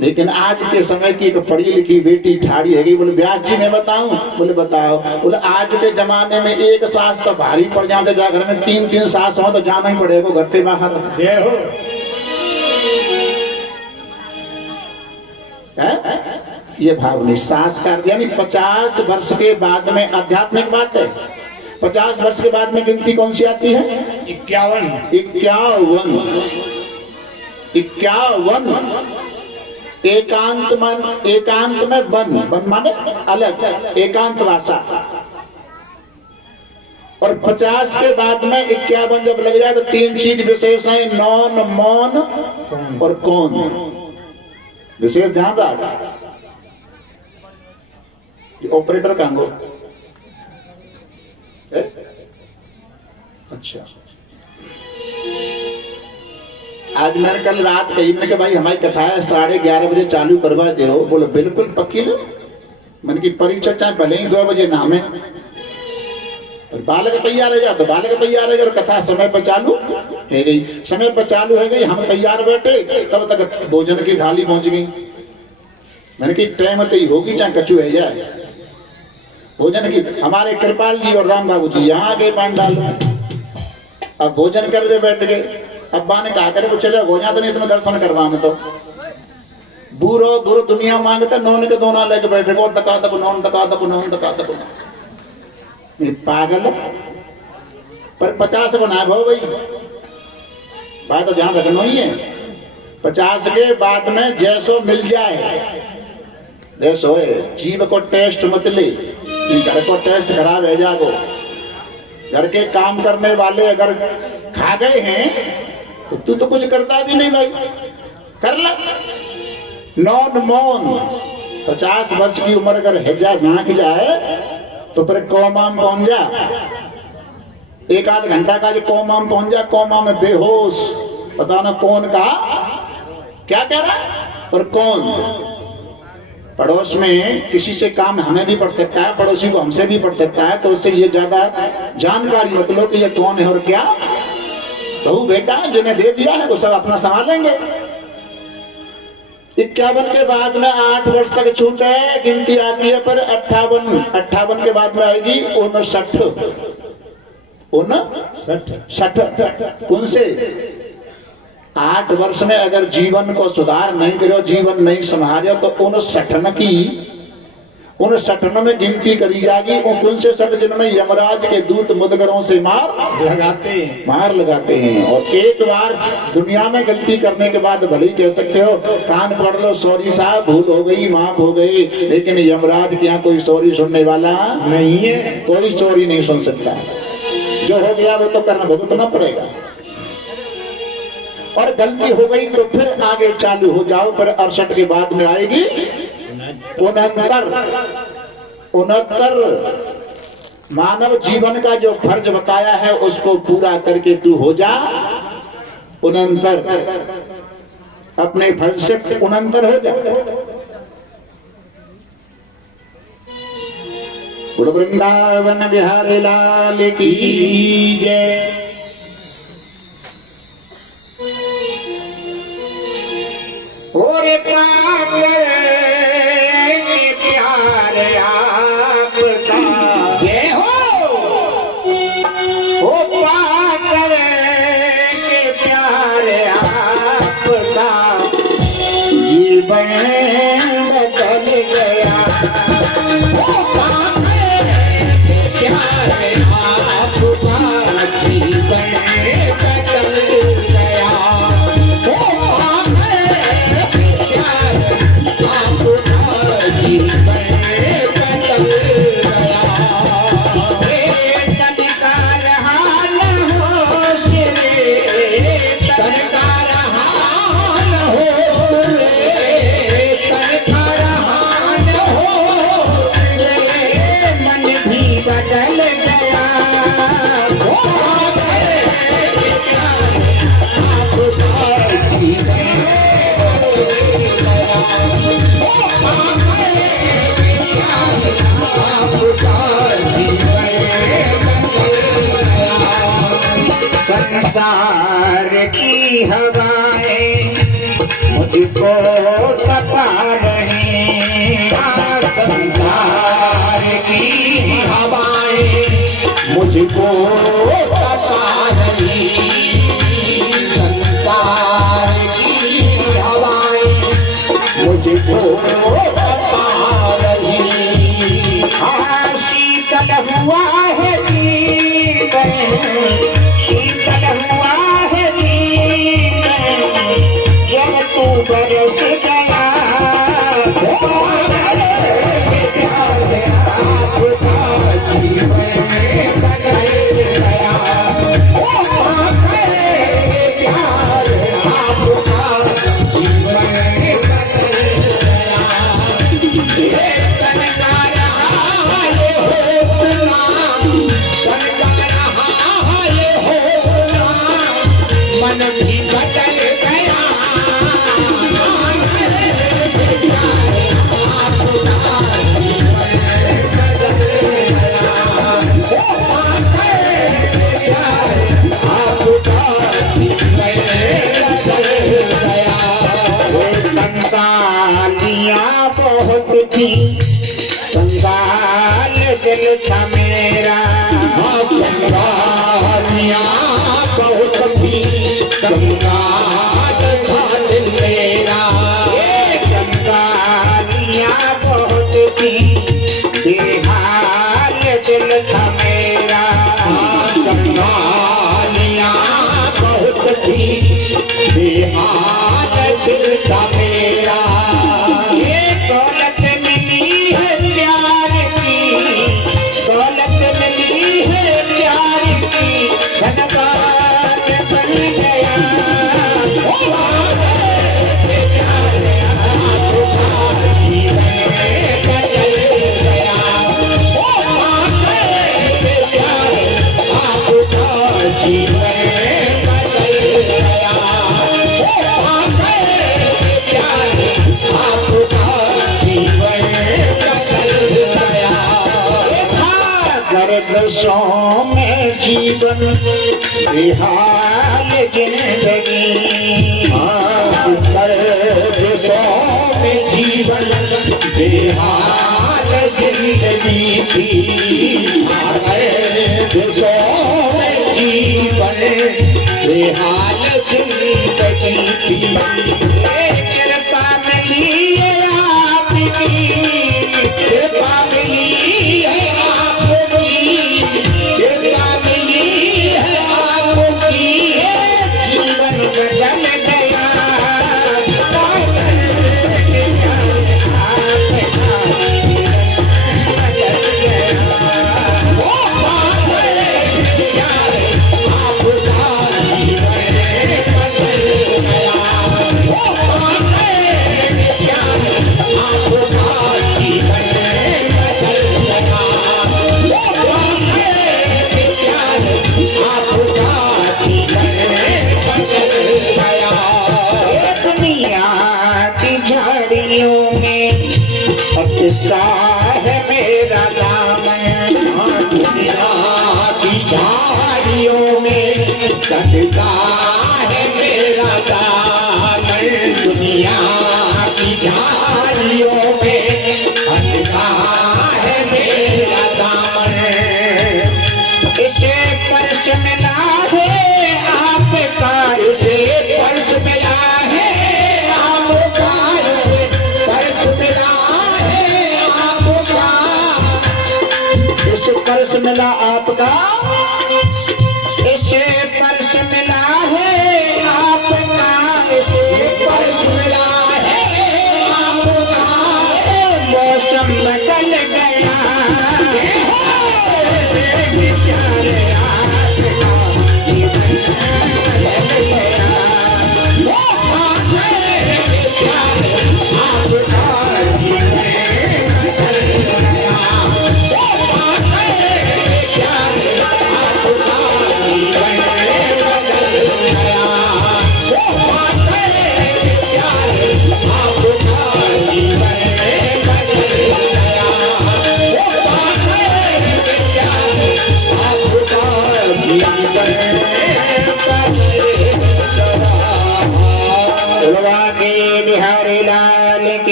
लेकिन आज के समय की एक पढ़ी लिखी बेटी ठाड़ी है गई। बोले व्यास जी मैं बताऊं? बोले बताओ। बोले आज के जमाने में एक सास तो भारी पड़ जाते, जा घर में 3-3 सास हो तो जाना ही पड़ेगा घर से बाहर। जय हो। ये भाव नहीं। संस्कार यानी 50 वर्ष के बाद में आध्यात्मिक बात है। 50 वर्ष के बाद में गिनती कौन सी आती है? 51। 51 एकांत मन, एकांत में वन माने अलग, एकांत वासा। और 50 के बाद में 51 जब लग जाए तो 3 चीज विशेष है, नौन, मौन और कौन। विशेष ध्यान रहा। ऑपरेटर कहां गो? अच्छा, आज मैंने कल रात कही, मैंने कहा भाई हमारी कथा है 11:30 बजे चालू करवा दे हो। बोलो बिल्कुल पक्की लो। मैंने की परीक्षा चाहे भले ही 2 बजे नाम है, बालक तैयार है जा तो बालक तैयार है, और कथा समय पर चालू है गई। समय पर चालू है गई, हम तैयार बैठे, तब तक भोजन की थाली पहुंच गई। मैंने की टाइम तो ही होगी चाहे कछु है जाए भोजन की। हमारे कृपाल जी और राम बाबू जी यहाँ आगे पांडाल, अब भोजन कर रहे बैठ गए। अब्बा ने कहा करे वो चले भोजन तो नहीं तुम्हें दर्शन करवा में। तो बूढ़ो गुरु दुनिया मांगता, नौन के दोना लेके बैठे को, दका दक नौन, दका दक नौन, दका दक नौन। पागल पर 50 बना भो भाई, बात तो ध्यान रखना ही है। 50 के बाद में जैसो मिल जाए जैसो है। जीव को टेस्ट मत ले, घर को टेस्ट खराब है जागो। घर के काम करने वाले अगर खा गए हैं तो तू तो कुछ करता भी नहीं भाई, कर ले। नौन मौन 50 वर्ष की उम्र अगर हैजा झांक जाए तो फिर कौमाम पहुंच जा। 1-8 घंटा का जो कौमाम पहुंच जा, कौमा में बेहोश, पता ना कौन का क्या कह रहा और कौन। पड़ोस में किसी से काम हमें भी पड़ सकता है, पड़ोसी को हमसे भी पड़ सकता है, तो उससे ये ज्यादा जानकारी मत लो कि ये कौन है और क्या। बहू बेटा जिन्हें दे दिया है वो सब अपना संभालेंगे। 51 के बाद में 8 वर्ष तक छूट है, गिनती आती है पर 58 के बाद में आएगी 59। 59 उनसे 8 वर्ष में अगर जीवन को सुधार नहीं करो, जीवन नहीं संभालो तो 59 में गिनती करी जाएगी। 59 जिनमें यमराज के दूत मुदगरों से मार लगाते हैं। और एक बार दुनिया में गलती करने के बाद भले ही कह सकते हो कान पढ़ लो, सॉरी साहब भूल हो गई, माफ हो गई, लेकिन यमराज के यहाँ कोई सॉरी सुनने वाला नहीं है, कोई सॉरी नहीं सुन सकता। जो हो गया वो तो करना भुगतना पड़ेगा। और गलती हो गई तो फिर आगे चालू हो जाओ। पर 68 के बाद में आएगी 69। मानव जीवन का जो फर्ज बताया है उसको पूरा करके तू हो जा 69। अपने फर्ज से 69 हो जा। वृंदावन बिहारी लाल की जय। और प्यारे आपका ये हो, पाकर के प्यारे आपका जीवन बदल गया। प्यारे आपका जीवन बदल गया। हवाएं मुझको तपा रही, संसार की हवाएं मुझको तपा रही, संसार की हवाएं मुझको तपा रही। शीतल हुआ है जीवन, शीतल हुआ है जीवन, जब तू बरस गया, मन भी बदल गया। कंगालियाँ बहुत थी, कंगाल दिल था मेरा, कंगालियाँ बहुत थी, कंगाल था दिल मेरा, कंगालियाँ बहुत थी, बेहाल दिल था मेरा, कंगालियाँ बहुत थी, बेहाल दिल था मेरा। ये दौलत मिली है प्यार की, दौलत मिली है प्यार की, धनवान बन गया। गर्दशों में जीवन बेहाल जिंदगी, गर्दशों में जीवन बेहाल जिंदगी थी, गर्दशों में जीवन बेहाल जिंदगी थी। कृपा मिली है आपकी, कृपा मिली है है मेरा दामन, दुनिया की झाड़ियों में कटता है मेरा दामन, दुनिया की झाड़ियों में कटता है मेरा दामन। इसे पर्श मिला है आपका, इसे पर्श मिला है आपका, पर्श मिला पर्स मिला आपका, इसे पर्स मिला है आपका, इसे पर्स मिला है आपका, मौसम बदल गया,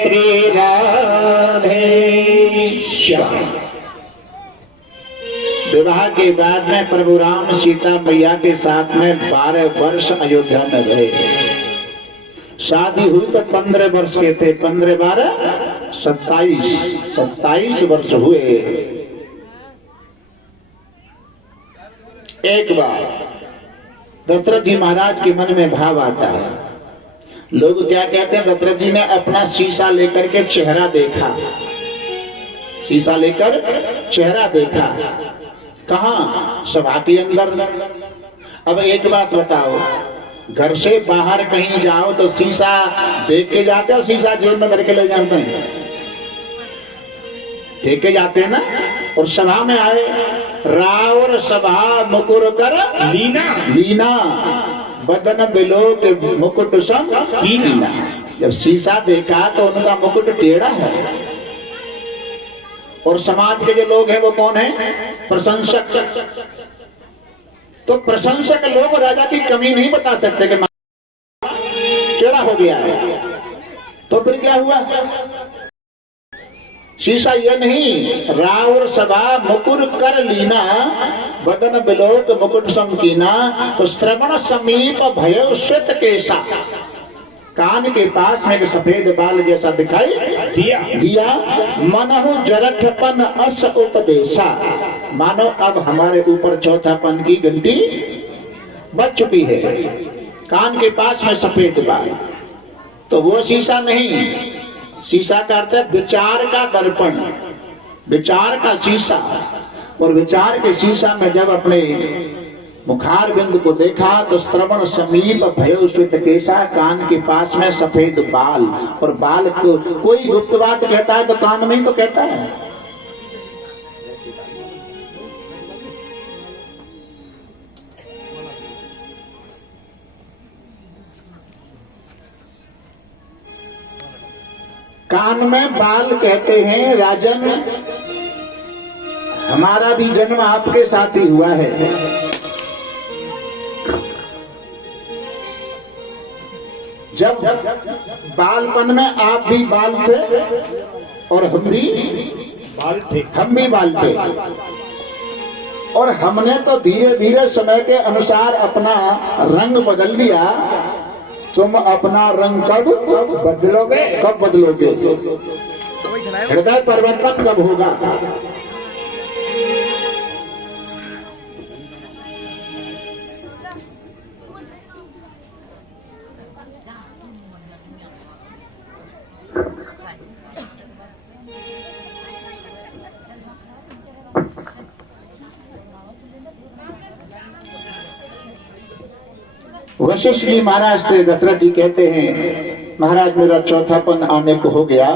श्री राधे श्याम। विवाह के बाद में प्रभु राम सीता मैया के साथ में 12 वर्ष अयोध्या में रहे। शादी हुई तो 15 वर्ष के थे, 15 12 27 वर्ष हुए। एक बार दशरथ जी महाराज के मन में भाव आता है। लोग क्या कहते हैं, दशरथ जी ने अपना शीशा लेकर के चेहरा देखा, शीशा लेकर चेहरा देखा। कहाँ? सभा के अंदर। अब एक बात बताओ, घर से बाहर कहीं जाओ तो शीशा देख के जाते हो, शीशा जेब में करके ले जाते हैं, देख के जाते हैं ना। और सभा में आए, रावर सभा मुकुर कर लीना बदन बिलो के मुकुट सम कीना। जब शीशा देखा तो उनका मुकुट टेढ़ा है। और समाज के जो लोग हैं वो कौन है? प्रशंसक। तो प्रशंसक लोग राजा की कमी नहीं बता सकते कि टेढ़ा हो गया है। तो फिर क्या हुआ? शीशा ये नहीं, रावर सभा मुकुर कर लीना बदन बिलोक मुकुट समकीना। तो श्रवण समीप भयो श्वेत केसा, कान के पास में एक सफेद बाल जैसा दिखाई दिया। मनहु जरठपन अस उपदेशा, मानो अब हमारे ऊपर चौथापन की घंटी बज चुकी है। कान के पास में सफेद बाल, तो वो शीशा नहीं। शीशा का अर्थ है विचार का दर्पण, विचार का शीशा। और विचार के शीशा में जब अपने मुखार बिंद को देखा तो श्रवण समीप भयो श्वेत केसा, कान के पास में सफेद बाल। और बाल को कोई गुप्त बात कहता है तो कान में ही तो कहता है। कान में बाल कहते हैं। राजन, हमारा भी जन्म आपके साथ ही हुआ है। जब बालपन में आप भी बाल थे और हम भी बाल थे। और हमने तो धीरे धीरे समय के अनुसार अपना रंग बदल लिया। तुम अपना रंग कब बदलोगे? कब बदलोगे? हृदय परिवर्तन कब होगा? वशिष्ठ जी महाराज से दशरथ जी कहते हैं, महाराज मेरा चौथापन आने को हो गया,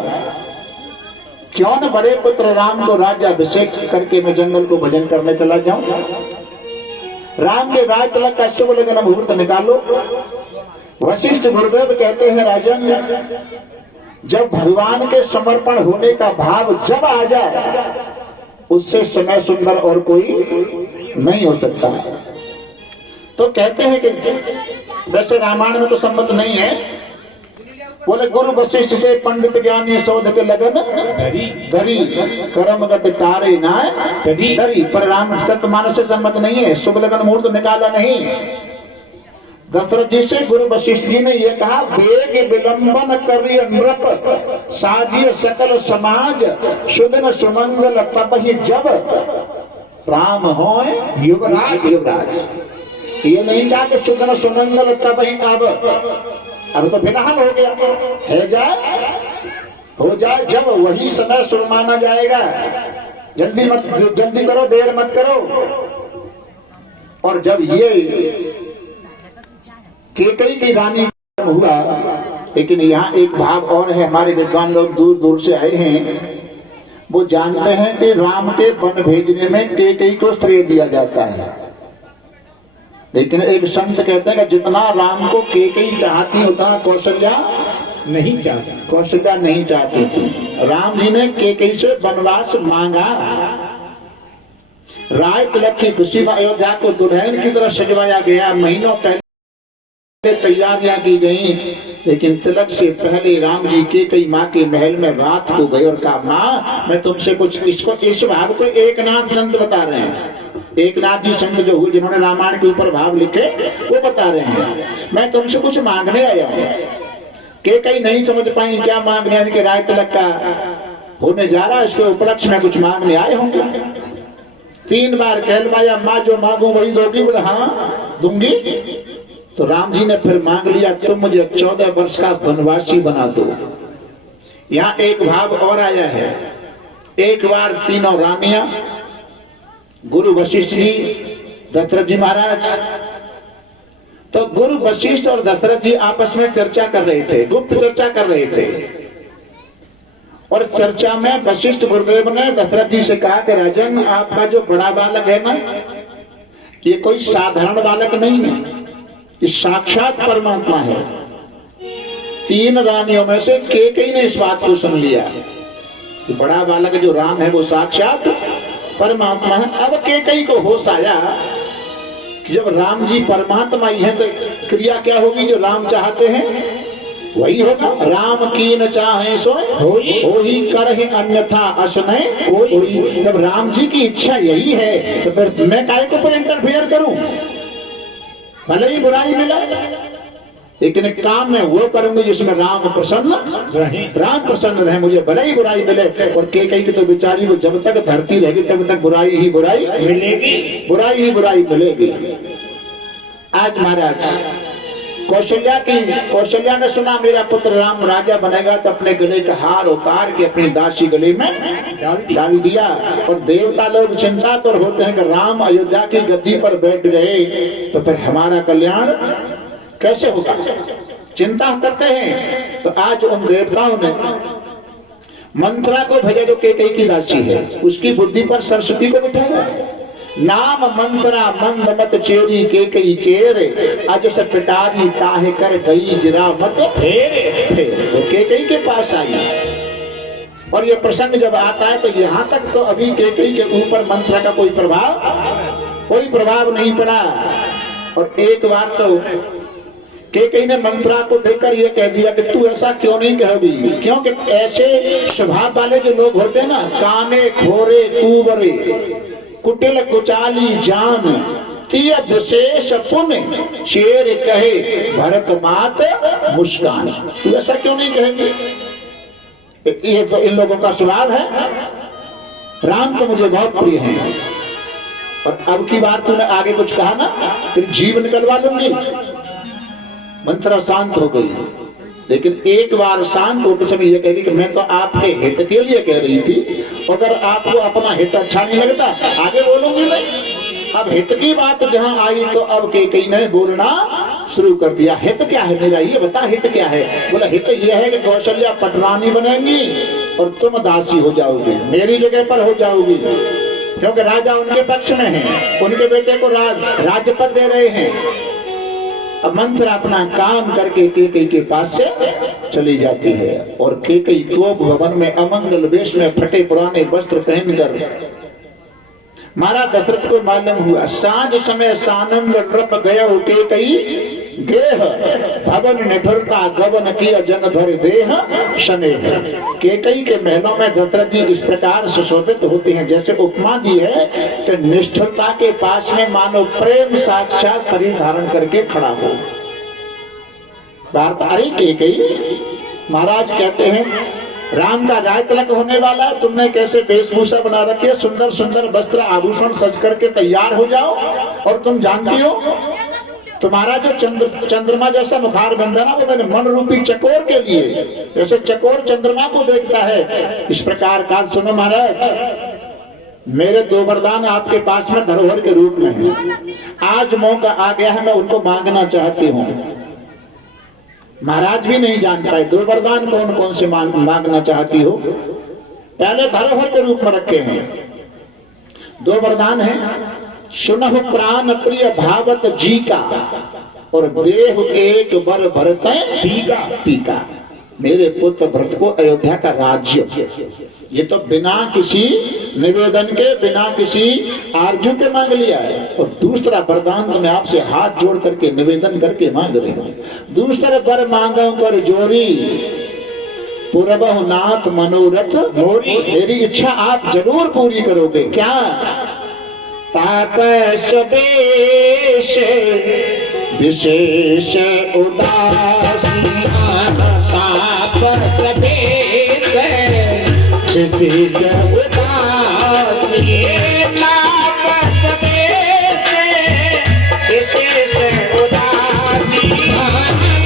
क्यों न बड़े पुत्र राम को राज्याभिषेक करके मैं जंगल को भजन करने चला जाऊं। राम के राज तिलक का शुभ लगन मुहूर्त निकालो। वशिष्ठ गुरुदेव कहते हैं, राजन जब भगवान के समर्पण होने का भाव जब आ जाए, उससे समय सुंदर और कोई नहीं हो सकता। तो कहते हैं कि वैसे रामायण में तो सम्मत नहीं है। बोले गुरु वशिष्ठ से पंडित ज्ञानी शोध के लगन धरी, कर्म गत तारे नाय धरी। पर राम सत्यमानस से सम्मत नहीं है, शुभ लगन मुहूर्त निकाला नहीं। दशरथ जी से गुरु वशिष्ठ जी ने यह कहा, वेग विलंबन करिय नृप साजिय सकल समाज, सुदन सुमंगल तब ही जब राम होय युवराज। ये नहीं कहा कि सुदन सुमंगल तब ही अब तो फिलहाल हो गया हो जाए जब वही समय शुभ माना जाएगा। जल्दी करो, देर मत करो। और जब ये केकई की रानी हुआ, लेकिन यहाँ एक भाव और है। हमारे विद्वान लोग दूर दूर से आए हैं, वो जानते हैं कि राम के वन भेजने में केकई को श्रेय दिया जाता है। लेकिन एक संत कहते हैं कि जितना राम को केकई चाहती उतना कौशल्या नहीं चाहती थी। राम जी ने केकई से वनवास मांगा। राय तिलक की खुशी में अयोध्या को दुल्हन की तरह सजवाया गया। महीनों पहले तैयारियां की गई, लेकिन तिलक से पहले राम जी के कई माँ के महल में रात को गए और कहा, माँ मैं तुमसे कुछ, इसको इस भाव को एकनाथ संत बता रहे हैं। एकनाथ जी संत जो हुए जिन्होंने रामायण के ऊपर भाव लिखे वो बता रहे हैं, मैं तुमसे कुछ मांगने आया हूँ। के कई नहीं समझ पाई क्या मांगने, यानी कि राय तिलक का होने जा रहा है, इसके उपलक्ष्य में कुछ मांगने आए होंगे। 3 बार कहलवाया, माँ जो मांगू वही दोगी? बोले हाँ दूंगी। तो राम जी ने फिर मांग लिया, तुम मुझे 14 वर्ष का वनवासी बना दो। यहाँ एक भाव और आया है, एक बार तीनों रानियां, गुरु वशिष्ठ जी, दशरथ जी महाराज, तो गुरु वशिष्ठ और दशरथ जी आपस में चर्चा कर रहे थे, गुप्त चर्चा कर रहे थे। और चर्चा में वशिष्ठ गुरुदेव ने दशरथ जी से कहा कि राजन, आपका जो बड़ा बालक है ना, ये कोई साधारण बालक नहीं है, ये साक्षात परमात्मा है। 3 रानियों में से केकई ने इस बात को सुन लिया कि बड़ा बालक जो राम है वो साक्षात परमात्मा है। अब केकई को होश आया कि जब राम जी परमात्मा ही है तो क्रिया क्या होगी? जो राम चाहते हैं वही होगा। राम की न चाहे सोए होई करहि अन्यथा असनय कोई। जब राम जी की इच्छा यही है तो फिर मैं काहे को पर इंटरफेयर करूं? भले ही बुराई मिला, लेकिन एक काम में वो करूंगी जिसमें राम प्रसन्न रहे, मुझे भले ही बुराई मिले। और केकई की तो बेचारी वो जब तक धरती रहेगी तब तक बुराई ही बुराई मिलेगी, बुराई ही बुराई मिलेगी। आज महाराज कौशल्या ने सुना मेरा पुत्र राम राजा बनेगा, तो अपने गले का हार उतार के अपनी दासी गले में डाल दिया। और देवता लोग चिंतातुर होते हैं कि राम अयोध्या की गद्दी पर बैठ गए तो फिर हमारा कल्याण कैसे होगा, चिंता करते हैं। तो आज उन देवताओं ने मंत्रा को भेजा जो केकई की दासी है, उसकी बुद्धि पर सरस्वती को बिठाया। नाम मंत्रा मंद मत चेरी केकई केरे, अजस पिटारी ताहे कर गई गिरा मत फेरे। वो केकई के पास आई और ये प्रसंग जब आता है तो यहाँ तक तो अभी केकई के ऊपर मंत्रा का कोई प्रभाव नहीं पड़ा। और एक बार तो केकई ने मंत्रा को देखकर ये कह दिया कि तू ऐसा क्यों नहीं कहोगी, क्योंकि ऐसे स्वभाव वाले जो लोग होते हैं ना, काने खोरे कुंवरे कुटिल कुचाली जान तिय विशेष पुण्य शेर कहे भरत मात मुस्कान। तू ऐसा क्यों नहीं कहेंगे? ये तो इन लोगों का स्वभाव है। राम तो मुझे बहुत प्रिय हैं, और अब की बार तूने आगे कुछ कहा ना, फिर जीव निकलवा लूंगी। मंत्रा शांत हो गई, लेकिन एक बार शांत होते समय यह कहेगी कि मैं तो आपके हित के लिए कह रही थी, अगर आपको अपना हित अच्छा नहीं लगता आगे बोलूंगी नहीं। अब हित की बात जहां आई तो अब केकई ने बोलना शुरू कर दिया। हित क्या है मेरा, ये बता हित क्या है? बोला हित यह है कि कौशल्या पटरानी बनेंगी और तुम दासी हो जाओगी, मेरी जगह पर हो जाओगी, क्योंकि राजा उनके पक्ष में है, उनके बेटे को राज्यपद दे रहे हैं। अब मंत्र अपना काम करके केकई के पास से चली जाती है और केकई कोप भवन में अमंगल वेश में फटे पुराने वस्त्र पहनकर महाराज दशरथ को मालूम हुआ। सांझ समय सानंद नृप गया केकई गेह भवन निठुरता गवन किया जन धर देह शनेह। केकई के महलों में दशरथ जी इस प्रकार सुशोभित होते हैं जैसे उपमा दी है कि निष्ठुरता के पास में मानो प्रेम साक्षात शरीर धारण करके खड़ा हो। वार्तारी केकई महाराज कहते हैं राम का राय तिलक होने वाला है, तुमने कैसे वेशभूषा बना रखी है, सुंदर सुंदर वस्त्र आभूषण सज करके तैयार हो जाओ। और तुम जानती हो तुम्हारा जो चंद्रमा जैसा मुखार बंधा ना, वो मैंने मन रूपी चकोर के लिए, जैसे चकोर चंद्रमा को देखता है इस प्रकार का। सुनो महाराज, मेरे 2 वरदान आपके पास में धरोहर के रूप में है, आज मौका आ गया है, मैं उनको मांगना चाहती हूँ। महाराज भी नहीं जान पाए 2 वरदान कौन कौन से मांगना चाहती हो। पहले धरोहर के रूप में रखे हैं 2 वरदान हैं, सुनहु प्राण प्रिय भावत जी का और देह एक बर भरत टीका। मेरे पुत्र भरत को अयोध्या का राज्य, ये तो बिना किसी निवेदन के, बिना किसी आरजू के मांग लिया है। और दूसरा वरदान तो मैं आपसे हाथ जोड़ करके निवेदन करके मांग रही हूं। दूसरा वर मांगो कर जोरी, पूर्वहु नाथ मनोरथ मोरी। मेरी इच्छा आप जरूर पूरी करोगे। क्या? तापस बेश विशेष उदासी, तापस बेश विशेष उदासी, तापस बेश विशेष उदासी,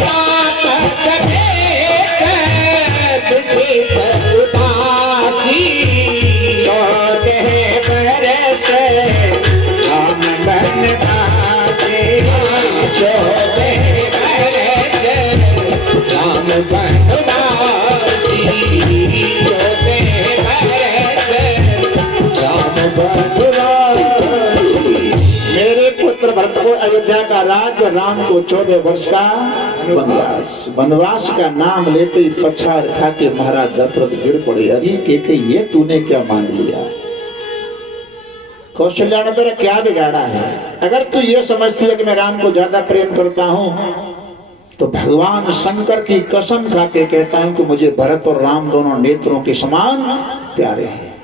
तापस बेश विशेष उदासी, चौदह बरस हम बनवासे, चौदह बरस हम बनवासी, चौदह बरस हम बनवासी। मेरे पुत्र भरत को अयोध्या का राज्य, राम को 14 वर्ष का वनवास। वनवास का नाम लेते ही पछाड़ खा के महाराज दशरथ गिर पड़े। अरे के ये तूने क्या मांग लिया? कौशल्या ने तेरा क्या बिगाड़ा है? अगर तू ये समझती है कि मैं राम को ज्यादा प्रेम करता हूं, तो भगवान शंकर की कसम खा के कहता हूं कि मुझे भरत और राम दोनों नेत्रों के समान प्यारे हैं।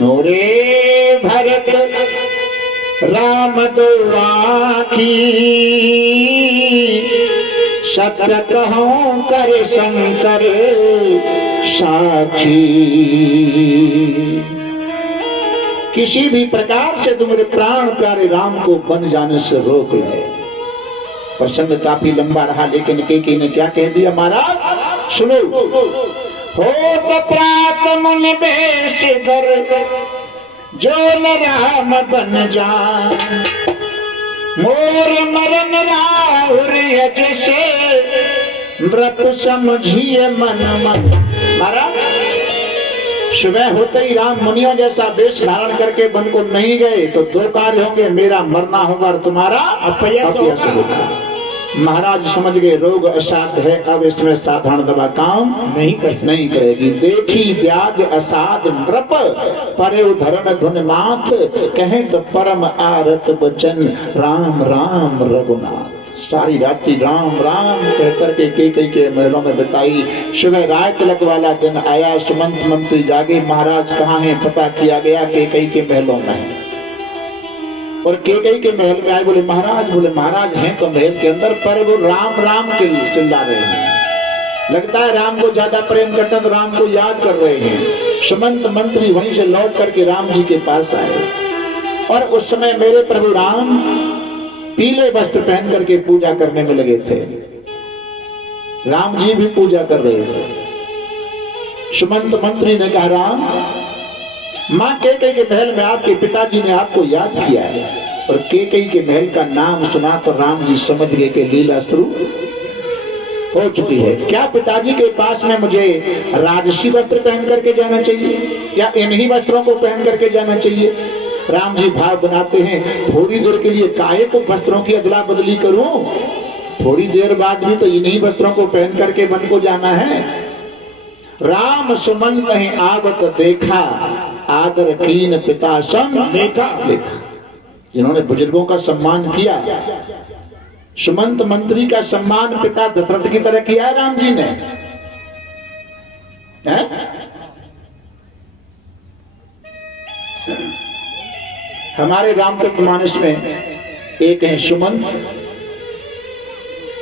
नोरे भरत राम दो आखी, सत्य कहूं कर शंकर साक्षी। किसी भी प्रकार से तुम मेरे प्राण प्यारे राम को बन जाने से रोक ले। प्रसंग काफी लंबा रहा, लेकिन केकई ने क्या कह दिया महाराज? सुनो। हो तो प्रात मुनि बेश धर, जो न राम बन जा, मोर मरन राहुर जैसे नृप समझिए मन मन। महाराज सुबह होते ही राम मुनियों जैसा वेश धारण करके वन को नहीं गए तो दो कार्य होंगे, मेरा मरना होगा और तुम्हारा अपयश होगा। महाराज समझ गए रोग असाध्य है, अब इसमें साधारण दवा काम नहीं करेगी। देखी व्याध असाध नृप, परे उधरण धुन माथ, कहे तो परम आरत बचन, राम राम रघुनाथ। सारी रात्रि राम राम कह करके केकई के महलों में बिताई। सुबह राय तिलक वाला दिन आया, सुमंत मंत्री जागे, महाराज कहाँ हैं? पता किया गया केकई के महलों में। और केकई के महल में आए, बोले महाराज हैं तो महल के अंदर, पर वो राम राम के लिए चिल्ला रहे हैं। लगता है राम को ज्यादा प्रेम करते तो राम को याद कर रहे हैं। सुमंत मंत्री वहीं से लौट करके राम जी के पास आए, और उस समय मेरे प्रभु राम पीले वस्त्र पहन करके पूजा करने में लगे थे। राम जी भी पूजा कर रहे थे। सुमंत मंत्री ने कहा, राम, माँ केकई के महल में आपके पिताजी ने आपको याद किया है। और केकई के महल का नाम सुना तो राम जी समझ गए कि लीला शुरू हो चुकी है। क्या पिताजी के पास में मुझे राजसी वस्त्र पहन करके जाना चाहिए या इन्हीं वस्त्रों को पहन करके जाना चाहिए? राम जी भाव बनाते हैं, थोड़ी देर के लिए काहे को वस्त्रों की अदला बदली करूं? थोड़ी देर बाद भी तो इन्हीं वस्त्रों को पहन करके वन को जाना है। राम सुमंत कहीं आवत देखा, आदर कीन पिता सम देखा। जिन्होंने बुजुर्गों का सम्मान किया, सुमंत मंत्री का सम्मान पिता दशरथ की तरह किया है राम जी ने। हमारे रामचरितमानस में एक है सुमंत,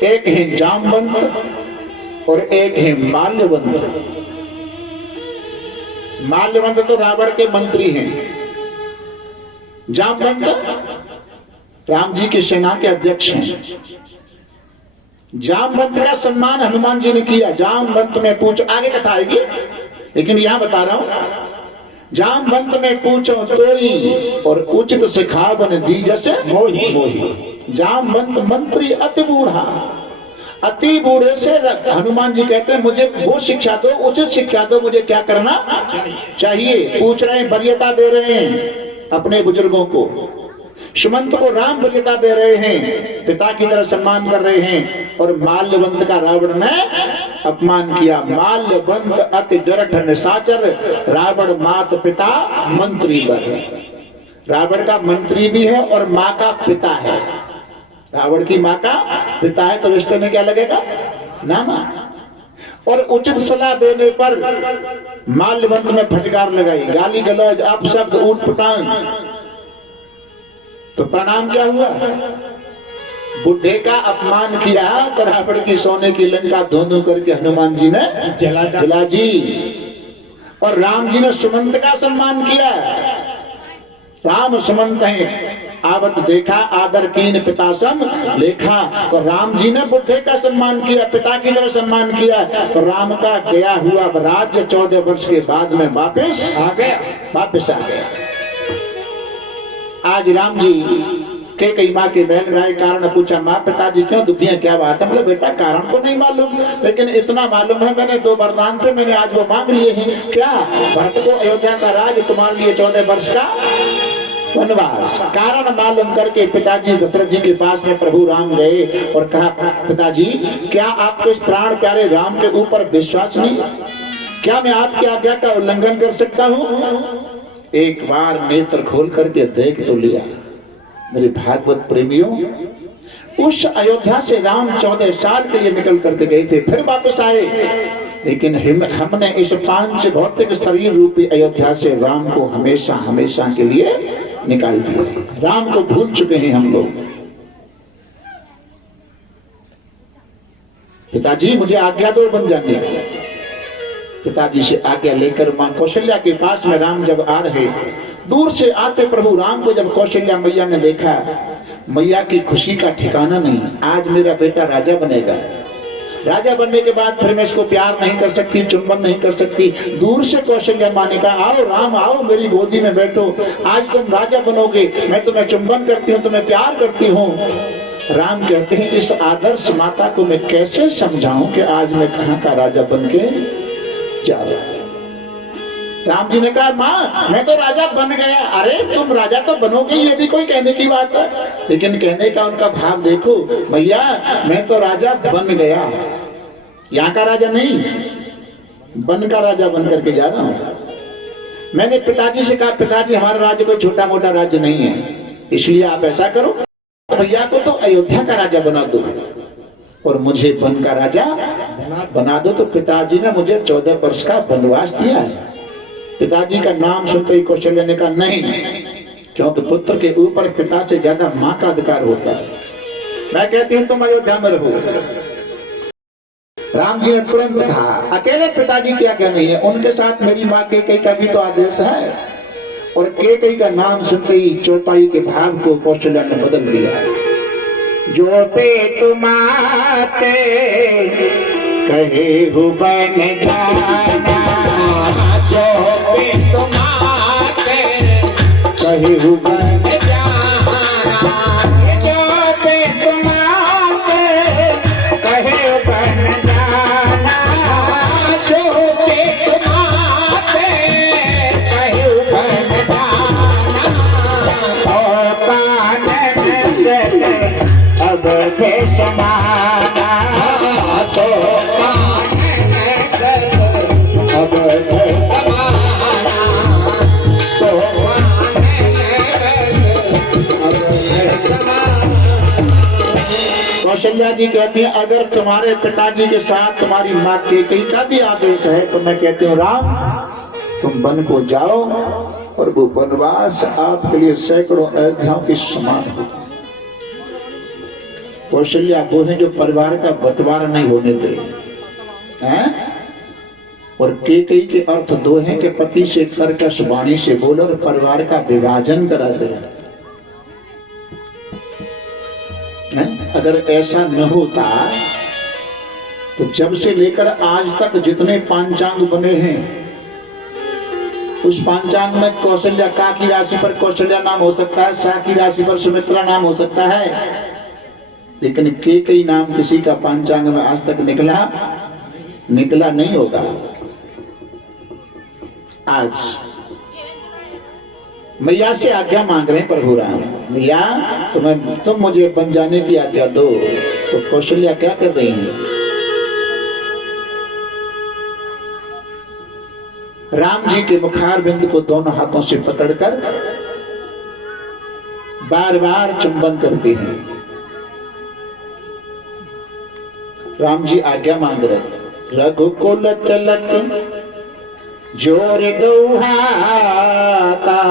एक है जामवंत और एक है माल्यवंत। माल्यवंत तो रावण के मंत्री हैं। जामवंत राम जी की सेना के अध्यक्ष हैं। जामवंत का सम्मान हनुमान जी ने किया। जामवंत में पूछो, आगे कथा आएगी लेकिन यहां बता रहा हूं, जामवंत में पूछो तोरी और उचित सिखावन दी जैसे मोही मोही। जामवंत मंत्री अति बूढ़ा, अति बूढ़े से हनुमान जी कहते हैं मुझे वो शिक्षा दो, उचित शिक्षा दो, मुझे क्या करना चाहिए। पूछ रहे हैं, वरीयता दे रहे हैं अपने बुजुर्गों को। सुमंत को राम वरीयता दे रहे हैं, पिता की तरह सम्मान कर रहे हैं। और माल्यवंत का रावण ने अपमान किया। माल्यवंत अति जरठ निशाचर, रावण मात पिता मंत्री बर। रावण का मंत्री भी है और माँ का पिता है। रावण की माँ का पिता है तो रिश्ते में क्या लगेगा? नाना। और उचित सलाह देने पर माल्यवंत में फटकार लगाई, गाली गलौज, अपशब्द, ऊटपटांग। तो परिणाम क्या हुआ? बुढ़े का अपमान किया तो रावण की सोने की लंका धो करके हनुमान जी ने जला जी। और राम जी ने सुमंत का सम्मान किया। राम सुमंत है आवत देखा, आदर कीन पिता सम लेखा। तो राम जी ने बुढ़े का सम्मान किया, पिता की तरह सम्मान किया। तो राम का गया हुआ राज्य 14 वर्ष के बाद में वापस आ गया। आज राम जी के कई माँ के बहन राय कारण पूछा, माँ पिताजी क्यों दुखी है, क्या बात है? मतलब बेटा कारण तो नहीं मालूम, लेकिन इतना मालूम है मैंने 2 वरदान थे, मैंने आज वो मांग लिए हैं। क्या? भरत को अयोध्या का राज, तुम्हारे लिए 14 वर्ष का वनवास। कारण मालूम करके पिताजी दशरथ जी के पास में प्रभु राम गए और कहा, पिताजी क्या आपको इस प्राण प्यारे राम के ऊपर विश्वास नहीं? क्या मैं आपकी आज्ञा का उल्लंघन कर सकता हूँ? एक बार नेत्र खोल करके देख तो लिया। मेरे भागवत प्रेमियों, उस अयोध्या से राम 14 साल के लिए निकल करके गए थे, फिर वापस आए, लेकिन हमने इस 5 भौतिक शरीर रूपी अयोध्या से राम को हमेशा हमेशा के लिए निकाल दिया। राम को भूल चुके हैं हम लोग। पिताजी मुझे आज्ञा दो बन जाने। पिताजी से आज्ञा लेकर मां कौशल्या के पास में राम जब आ रहे, दूर से आते प्रभु राम को जब कौशल्या मैया ने देखा, मैया की खुशी का ठिकाना नहीं। आज मेरा बेटा राजा बनेगा। राजा बनने के बाद फिर मैं इसको प्यार नहीं कर सकती, चुंबन नहीं कर सकती। दूर से कौशल्या मां ने कहा, आओ राम आओ, मेरी गोदी में बैठो, आज तुम राजा बनोगे, मैं तुम्हें चुंबन करती हूँ, तुम्हें प्यार करती हूँ। राम कहते हैं, इस आदर्श माता को मैं कैसे समझाऊं कि आज मैं कहाँ का राजा बन के जा रहा हूं। राम जी ने कहा, माँ मैं तो राजा बन गया। अरे तुम राजा तो बनोगे, ये भी कोई कहने की बात है? लेकिन कहने का उनका भाव देखो, भैया मैं तो राजा बन गया, यहाँ का राजा नहीं, बन का राजा बन करके जा रहा हूं। मैंने पिताजी से कहा, पिताजी हमारा राज्य कोई छोटा मोटा राज्य नहीं है, इसलिए आप ऐसा करो, भैया को तो अयोध्या का राजा बना दो और मुझे वन का राजा बना दो। तो पिताजी ने मुझे 14 वर्ष का वनवास दिया है। पिताजी का नाम सुनते ही कौशल्या ने कहा, नहीं, क्योंकि पुत्र के ऊपर पिता से ज्यादा माँ का अधिकार होता है। मैं कहती हूँ तुम अयोध्या में रहो। राम जी ने तुरंत कहा, अकेले पिताजी की आज्ञा नहीं है, उनके साथ मेरी माँ केकई का भी तो आदेश है। और केकई का नाम सुनते ही चौपाई के भाव को कौशल्या ने बदल दिया। जो पे तुम्हारे कहे हो बन जाना, जो पे तुम्हारे कहे हो बन जाना, जो पे तुम्हारे कहे हो बन जाना, जो पे तुम्हारे कहे हो बन जाना, ओ कान में से अब के समाना, तो कान में से अब के समाना, तो कान में से अब के समाना। कौशल्या जी कहती है, अगर तुम्हारे पिताजी के साथ तुम्हारी माँ केकई का भी आदेश है तो मैं कहती हूँ, राम तुम वन को जाओ और वो वनवास आपके लिए सैकड़ों अयोध्याओं के समान हो। कौशल्या वो है जो परिवार का बंटवारा नहीं होने दे हैं? और केकई के अर्थ 2 हैं कि पति से कर्कश वाणी से बोलो और परिवार का विभाजन करा दे। अगर ऐसा न होता तो जब से लेकर आज तक जितने पांचांग बने हैं, उस पांचांग में कौशल्या का की राशि पर कौशल्या नाम हो सकता है, सा की राशि पर सुमित्रा नाम हो सकता है, लेकिन केकई नाम किसी का पांचांग में आज तक निकला नहीं होगा। आज मैया से आज्ञा मांग रहे हैं प्रभु राम, मैया तुम मुझे बन जाने की आज्ञा दो। तो कौशल्या क्या कर रही है? राम जी के मुखार बिंद को दोनों हाथों से पकड़कर बार बार चुंबन करती हैं। राम जी आज्ञा मांग रहे, रघुकुल तिलक जोर गौहाता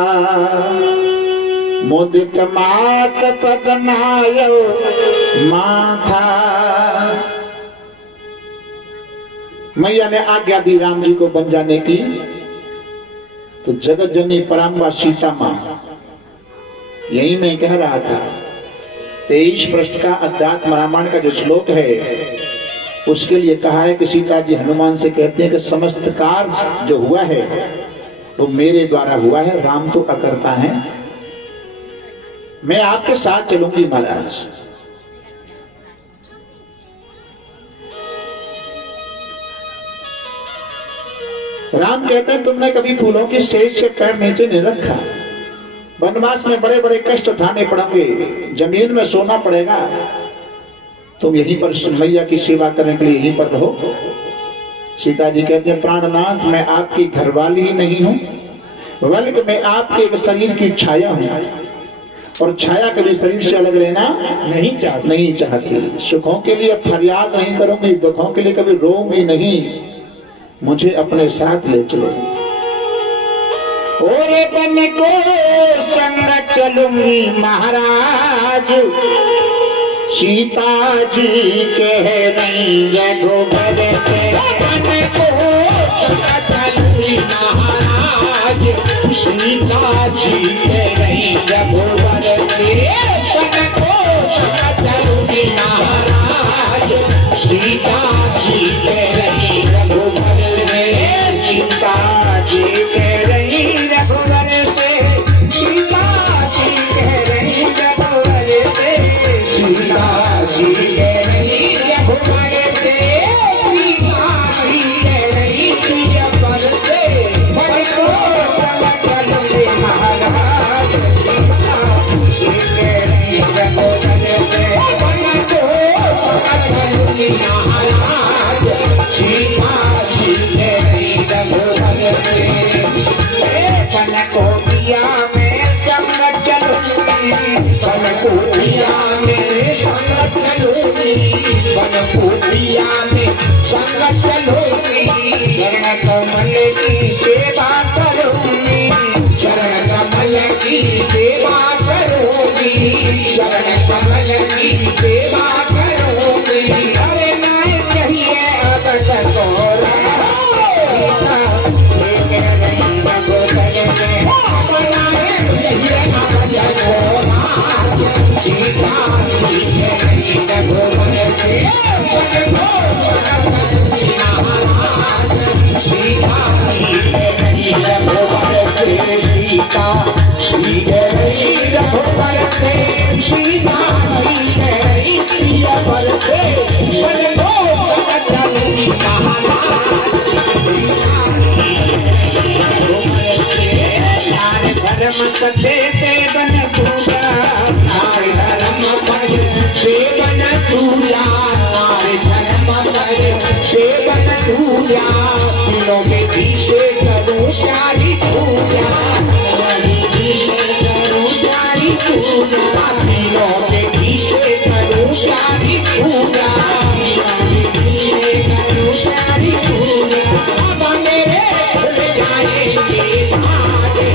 मुदित मात पदनायो माथा। मैया ने आज्ञा दी राम जी को बन जाने की, तो जगत जननी पराम्बा सीता मां, यही मैं कह रहा था 23 पृष्ठ का अध्यात्म रामायण का जो श्लोक है उसके लिए कहा है कि सीता जी हनुमान से कहते हैं कि समस्त कार्य जो हुआ है वो मेरे द्वारा हुआ है, राम तो अकर्ता है, मैं आपके साथ चलूंगी महाराज। राम कहते हैं तुमने कभी फूलों की सेज से पैर नीचे नहीं रखा, वनवास में बड़े बड़े कष्ट उठाने पड़ेंगे, जमीन में सोना पड़ेगा, तुम यहीं पर मैया की सेवा करने के लिए यहीं पर रहो। सीता जी कहते हैं प्राणनाथ मैं आपकी घरवाली ही नहीं हूं, बल्कि मैं आपके शरीर की छाया हूं, और छाया कभी शरीर से अलग रहना नहीं चाहती। सुखों के लिए फरियाद नहीं करूंगी, दुखों के लिए कभी रोऊंगी नहीं, मुझे अपने साथ ले चलो। ओरे बन को संग चलूंगी महाराज, सीता जी कह रही रघुबर से। बन को संग चलूंगी महाराज, सीता जी कह रही रघुबर से। बन को संग चलूंगी महाराज, सीता जी कह रही रघुबर से। सीता जी कह रही रघुबर से, सीता जी कह रही रघुबर से, सीता जी कह रही रघुबर से, सीता जी कह रही रघुबर से। बन को संग चलूंगी महाराज, सीता जी कह रही रघुबर से। बन को संग चलूंगी महाराज, सीता जी कह रही रघुबर से। बनकोटिया में संग चलूंगी, बनकोटिया में संग चलूंगी, बनकोटिया में संग चलूंगी। चरण कमल की सेवा करूंगी, चरण कमल की सेवा करूंगी, चरण कमल की सेवा करूंगी। अरे मैं चाहिए अब तकोरा, कथे ते बन पूजा, नारे धर्म पर से बन पूजा, नारे धर्म पर से बन पूजा। तीनों के पीछे करूं प्यारी पूजा, करूं प्यारी पूजा, तीनों के पीछे करूं प्यारी पूजा, करूं प्यारी पूजा। अब मेरे खुल जाएंगे भागे,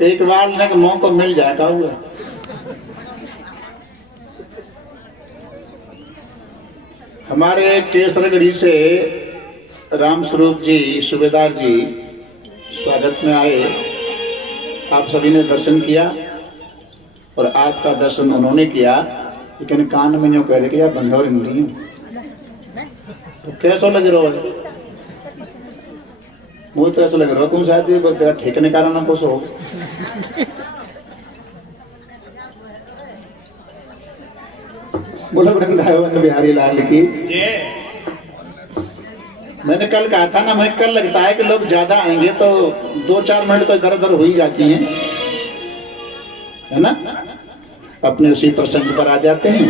एक बार ने मौका मिल जाएगा हुआ। हमारे केसरगढ़ी से राम स्वरूप जी सूबेदार जी स्वागत में आए। आप सभी ने दर्शन किया और आपका दर्शन उन्होंने किया, लेकिन कान में जो कह रहे कि बंधौर हिंदी तो कैसा लग रहा है? मुझे तो ऐसा लग रहा कौन शायद तेरा ठेकने कारण ना कुछ हो। बोलो वृंदावन बिहारी लाल की। मैंने कल कहा था ना, मुझे कल लगता है कि लोग ज्यादा आएंगे तो 2-4 मिनट तो इधर उधर हो ही जाती हैं, है ना, अपने उसी प्रसंग पर आ जाते हैं।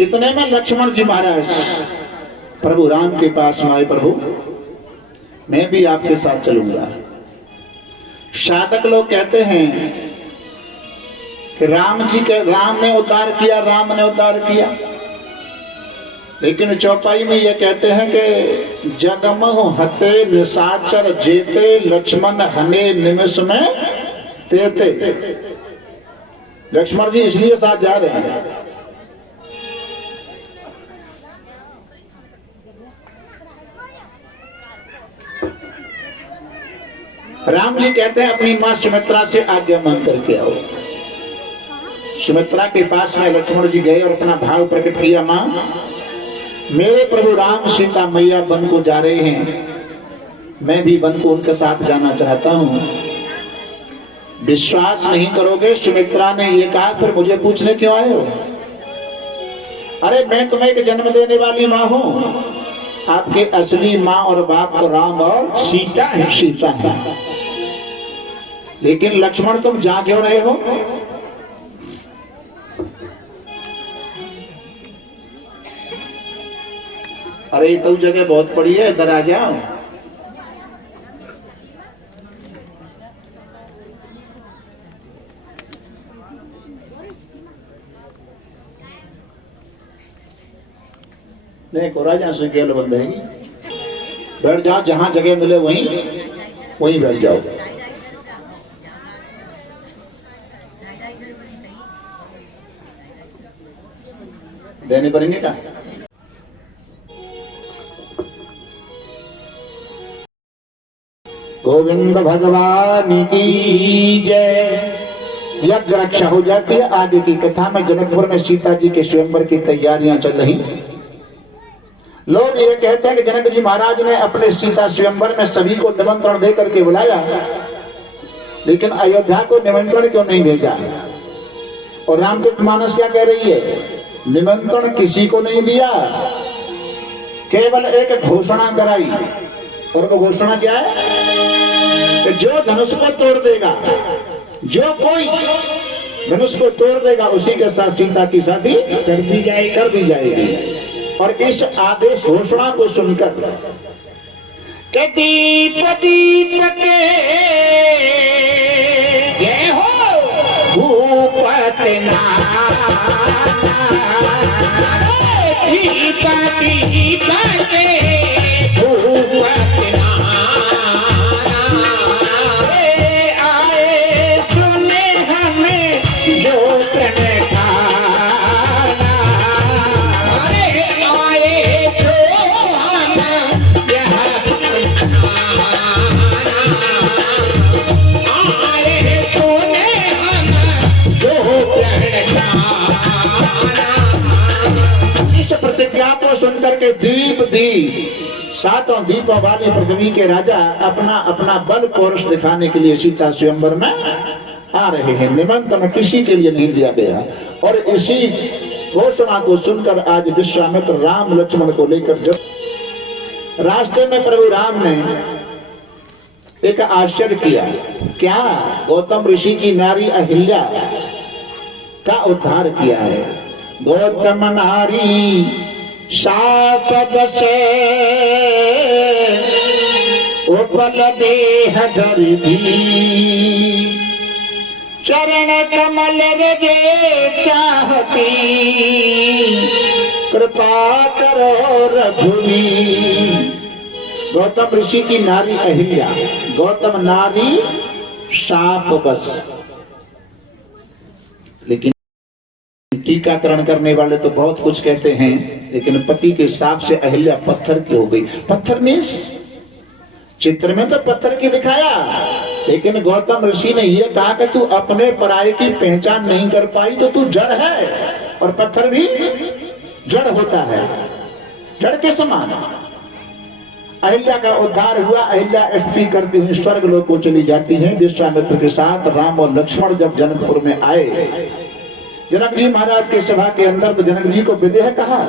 इतने में लक्ष्मण जी महाराज प्रभु राम के पास आए। प्रभु मैं भी आपके साथ चलूंगा। साधक लोग कहते हैं कि राम ने उद्धार किया, राम ने उद्धार किया, लेकिन चौपाई में यह कहते हैं कि जगमहु हते निशाचर जेते लक्ष्मण हने निमिष में तेते। लक्ष्मण जी इसलिए साथ जा रहे हैं। राम जी कहते हैं अपनी मां सुमित्रा से आज्ञा मांग करके आओ। सुमित्रा के पास में लक्ष्मण जी गए और अपना भाव प्रकट किया, मां मेरे प्रभु राम सीता मैया वन को जा रहे हैं, मैं भी वन को उनके साथ जाना चाहता हूं। विश्वास नहीं करोगे, सुमित्रा ने ये कहा, फिर मुझे पूछने क्यों आए हो? अरे मैं तुम्हें एक जन्म देने वाली मां हूं। आपके असली मां और बाप तो राम और सीता है। लेकिन लक्ष्मण तुम जा क्यों रहे हो? अरे तो जगह बहुत बड़ी है, इधर आ जाओ। देखो राजा से गेल बंद है, बैठ जाओ, जहां जगह मिले वहीं बैठ जाओ। देने पड़ेंगे का? गोविंद भगवान की जय। यज्ञ रक्षा हो जाती है। आगे की कथा में जनकपुर में सीता जी के स्वयंवर की तैयारियां चल रही। लोग ये कहते हैं कि जनक जी महाराज ने अपने सीता स्वयंवर में सभी को निमंत्रण दे करके बुलाया, लेकिन अयोध्या को निमंत्रण क्यों नहीं भेजा? और रामचरितमानस क्या कह रही है? निमंत्रण किसी को नहीं दिया, केवल एक घोषणा कराई। और वो घोषणा क्या है? कि जो धनुष को तोड़ देगा, जो कोई धनुष को तोड़ देगा, उसी के साथ सीता की शादी कर दी जाएगी। और इस आदेश घोषणा को सुनकर के दीप के जय हो भूपति आए सुने हमें जो प्रण सुंदर के दीप दी, सातों दीपों वाले पृथ्वी के राजा अपना अपना बल पौरुष दिखाने के लिए सीता स्वयंवर में आ रहे हैं। निमंत्रण किसी के लिए नहीं दिया गया। और इसी घोषणा को सुनकर आज विश्वामित्र राम लक्ष्मण को लेकर जब रास्ते में प्रभु राम ने एक आश्चर्य किया। क्या? गौतम ऋषि की नारी अहिल्या का उद्धार किया है। गौतम नारी शाप बसे उपल देह धरि दी, चरण कमल रजे चाहती, कृपा करो रघुवीर। गौतम ऋषि की नारी अहिल्या, गौतम नारी शाप बस। लेकिन टीकाकरण करने वाले तो बहुत कुछ कहते हैं, लेकिन पति के शाप से अहिल्या पत्थर की हो गई। पत्थर में चित्र में तो पत्थर की दिखाया, लेकिन गौतम ऋषि ने यह कहा कि तू अपने पराये की पहचान नहीं कर पाई तो तू जड़ है, और पत्थर भी जड़ होता है, जड़ के समान। अहिल्या का उद्धार हुआ। अहिल्या स्तुति करती हुई स्वर्ग लोक को चली जाती है। विश्वामित्र के साथ राम और लक्ष्मण जब जनकपुर में आए, जनक जी महाराज के सभा के अंदर, तो जनक जी को विदेह कहा।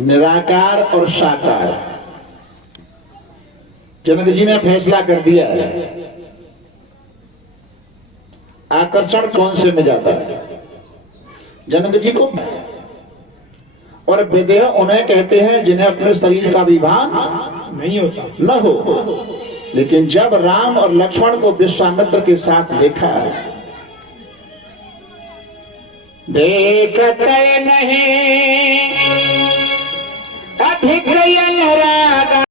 निराकार और साकार, जनक जी ने फैसला कर दिया है। आकर्षण कौन से में जाता है? जनक जी को। और विदेह उन्हें कहते हैं जिन्हें अपने शरीर का विभान नहीं होता, न हो। लेकिन जब राम और लक्ष्मण को विश्वामित्र के साथ देखा, देखते नहीं अधिक अनुराग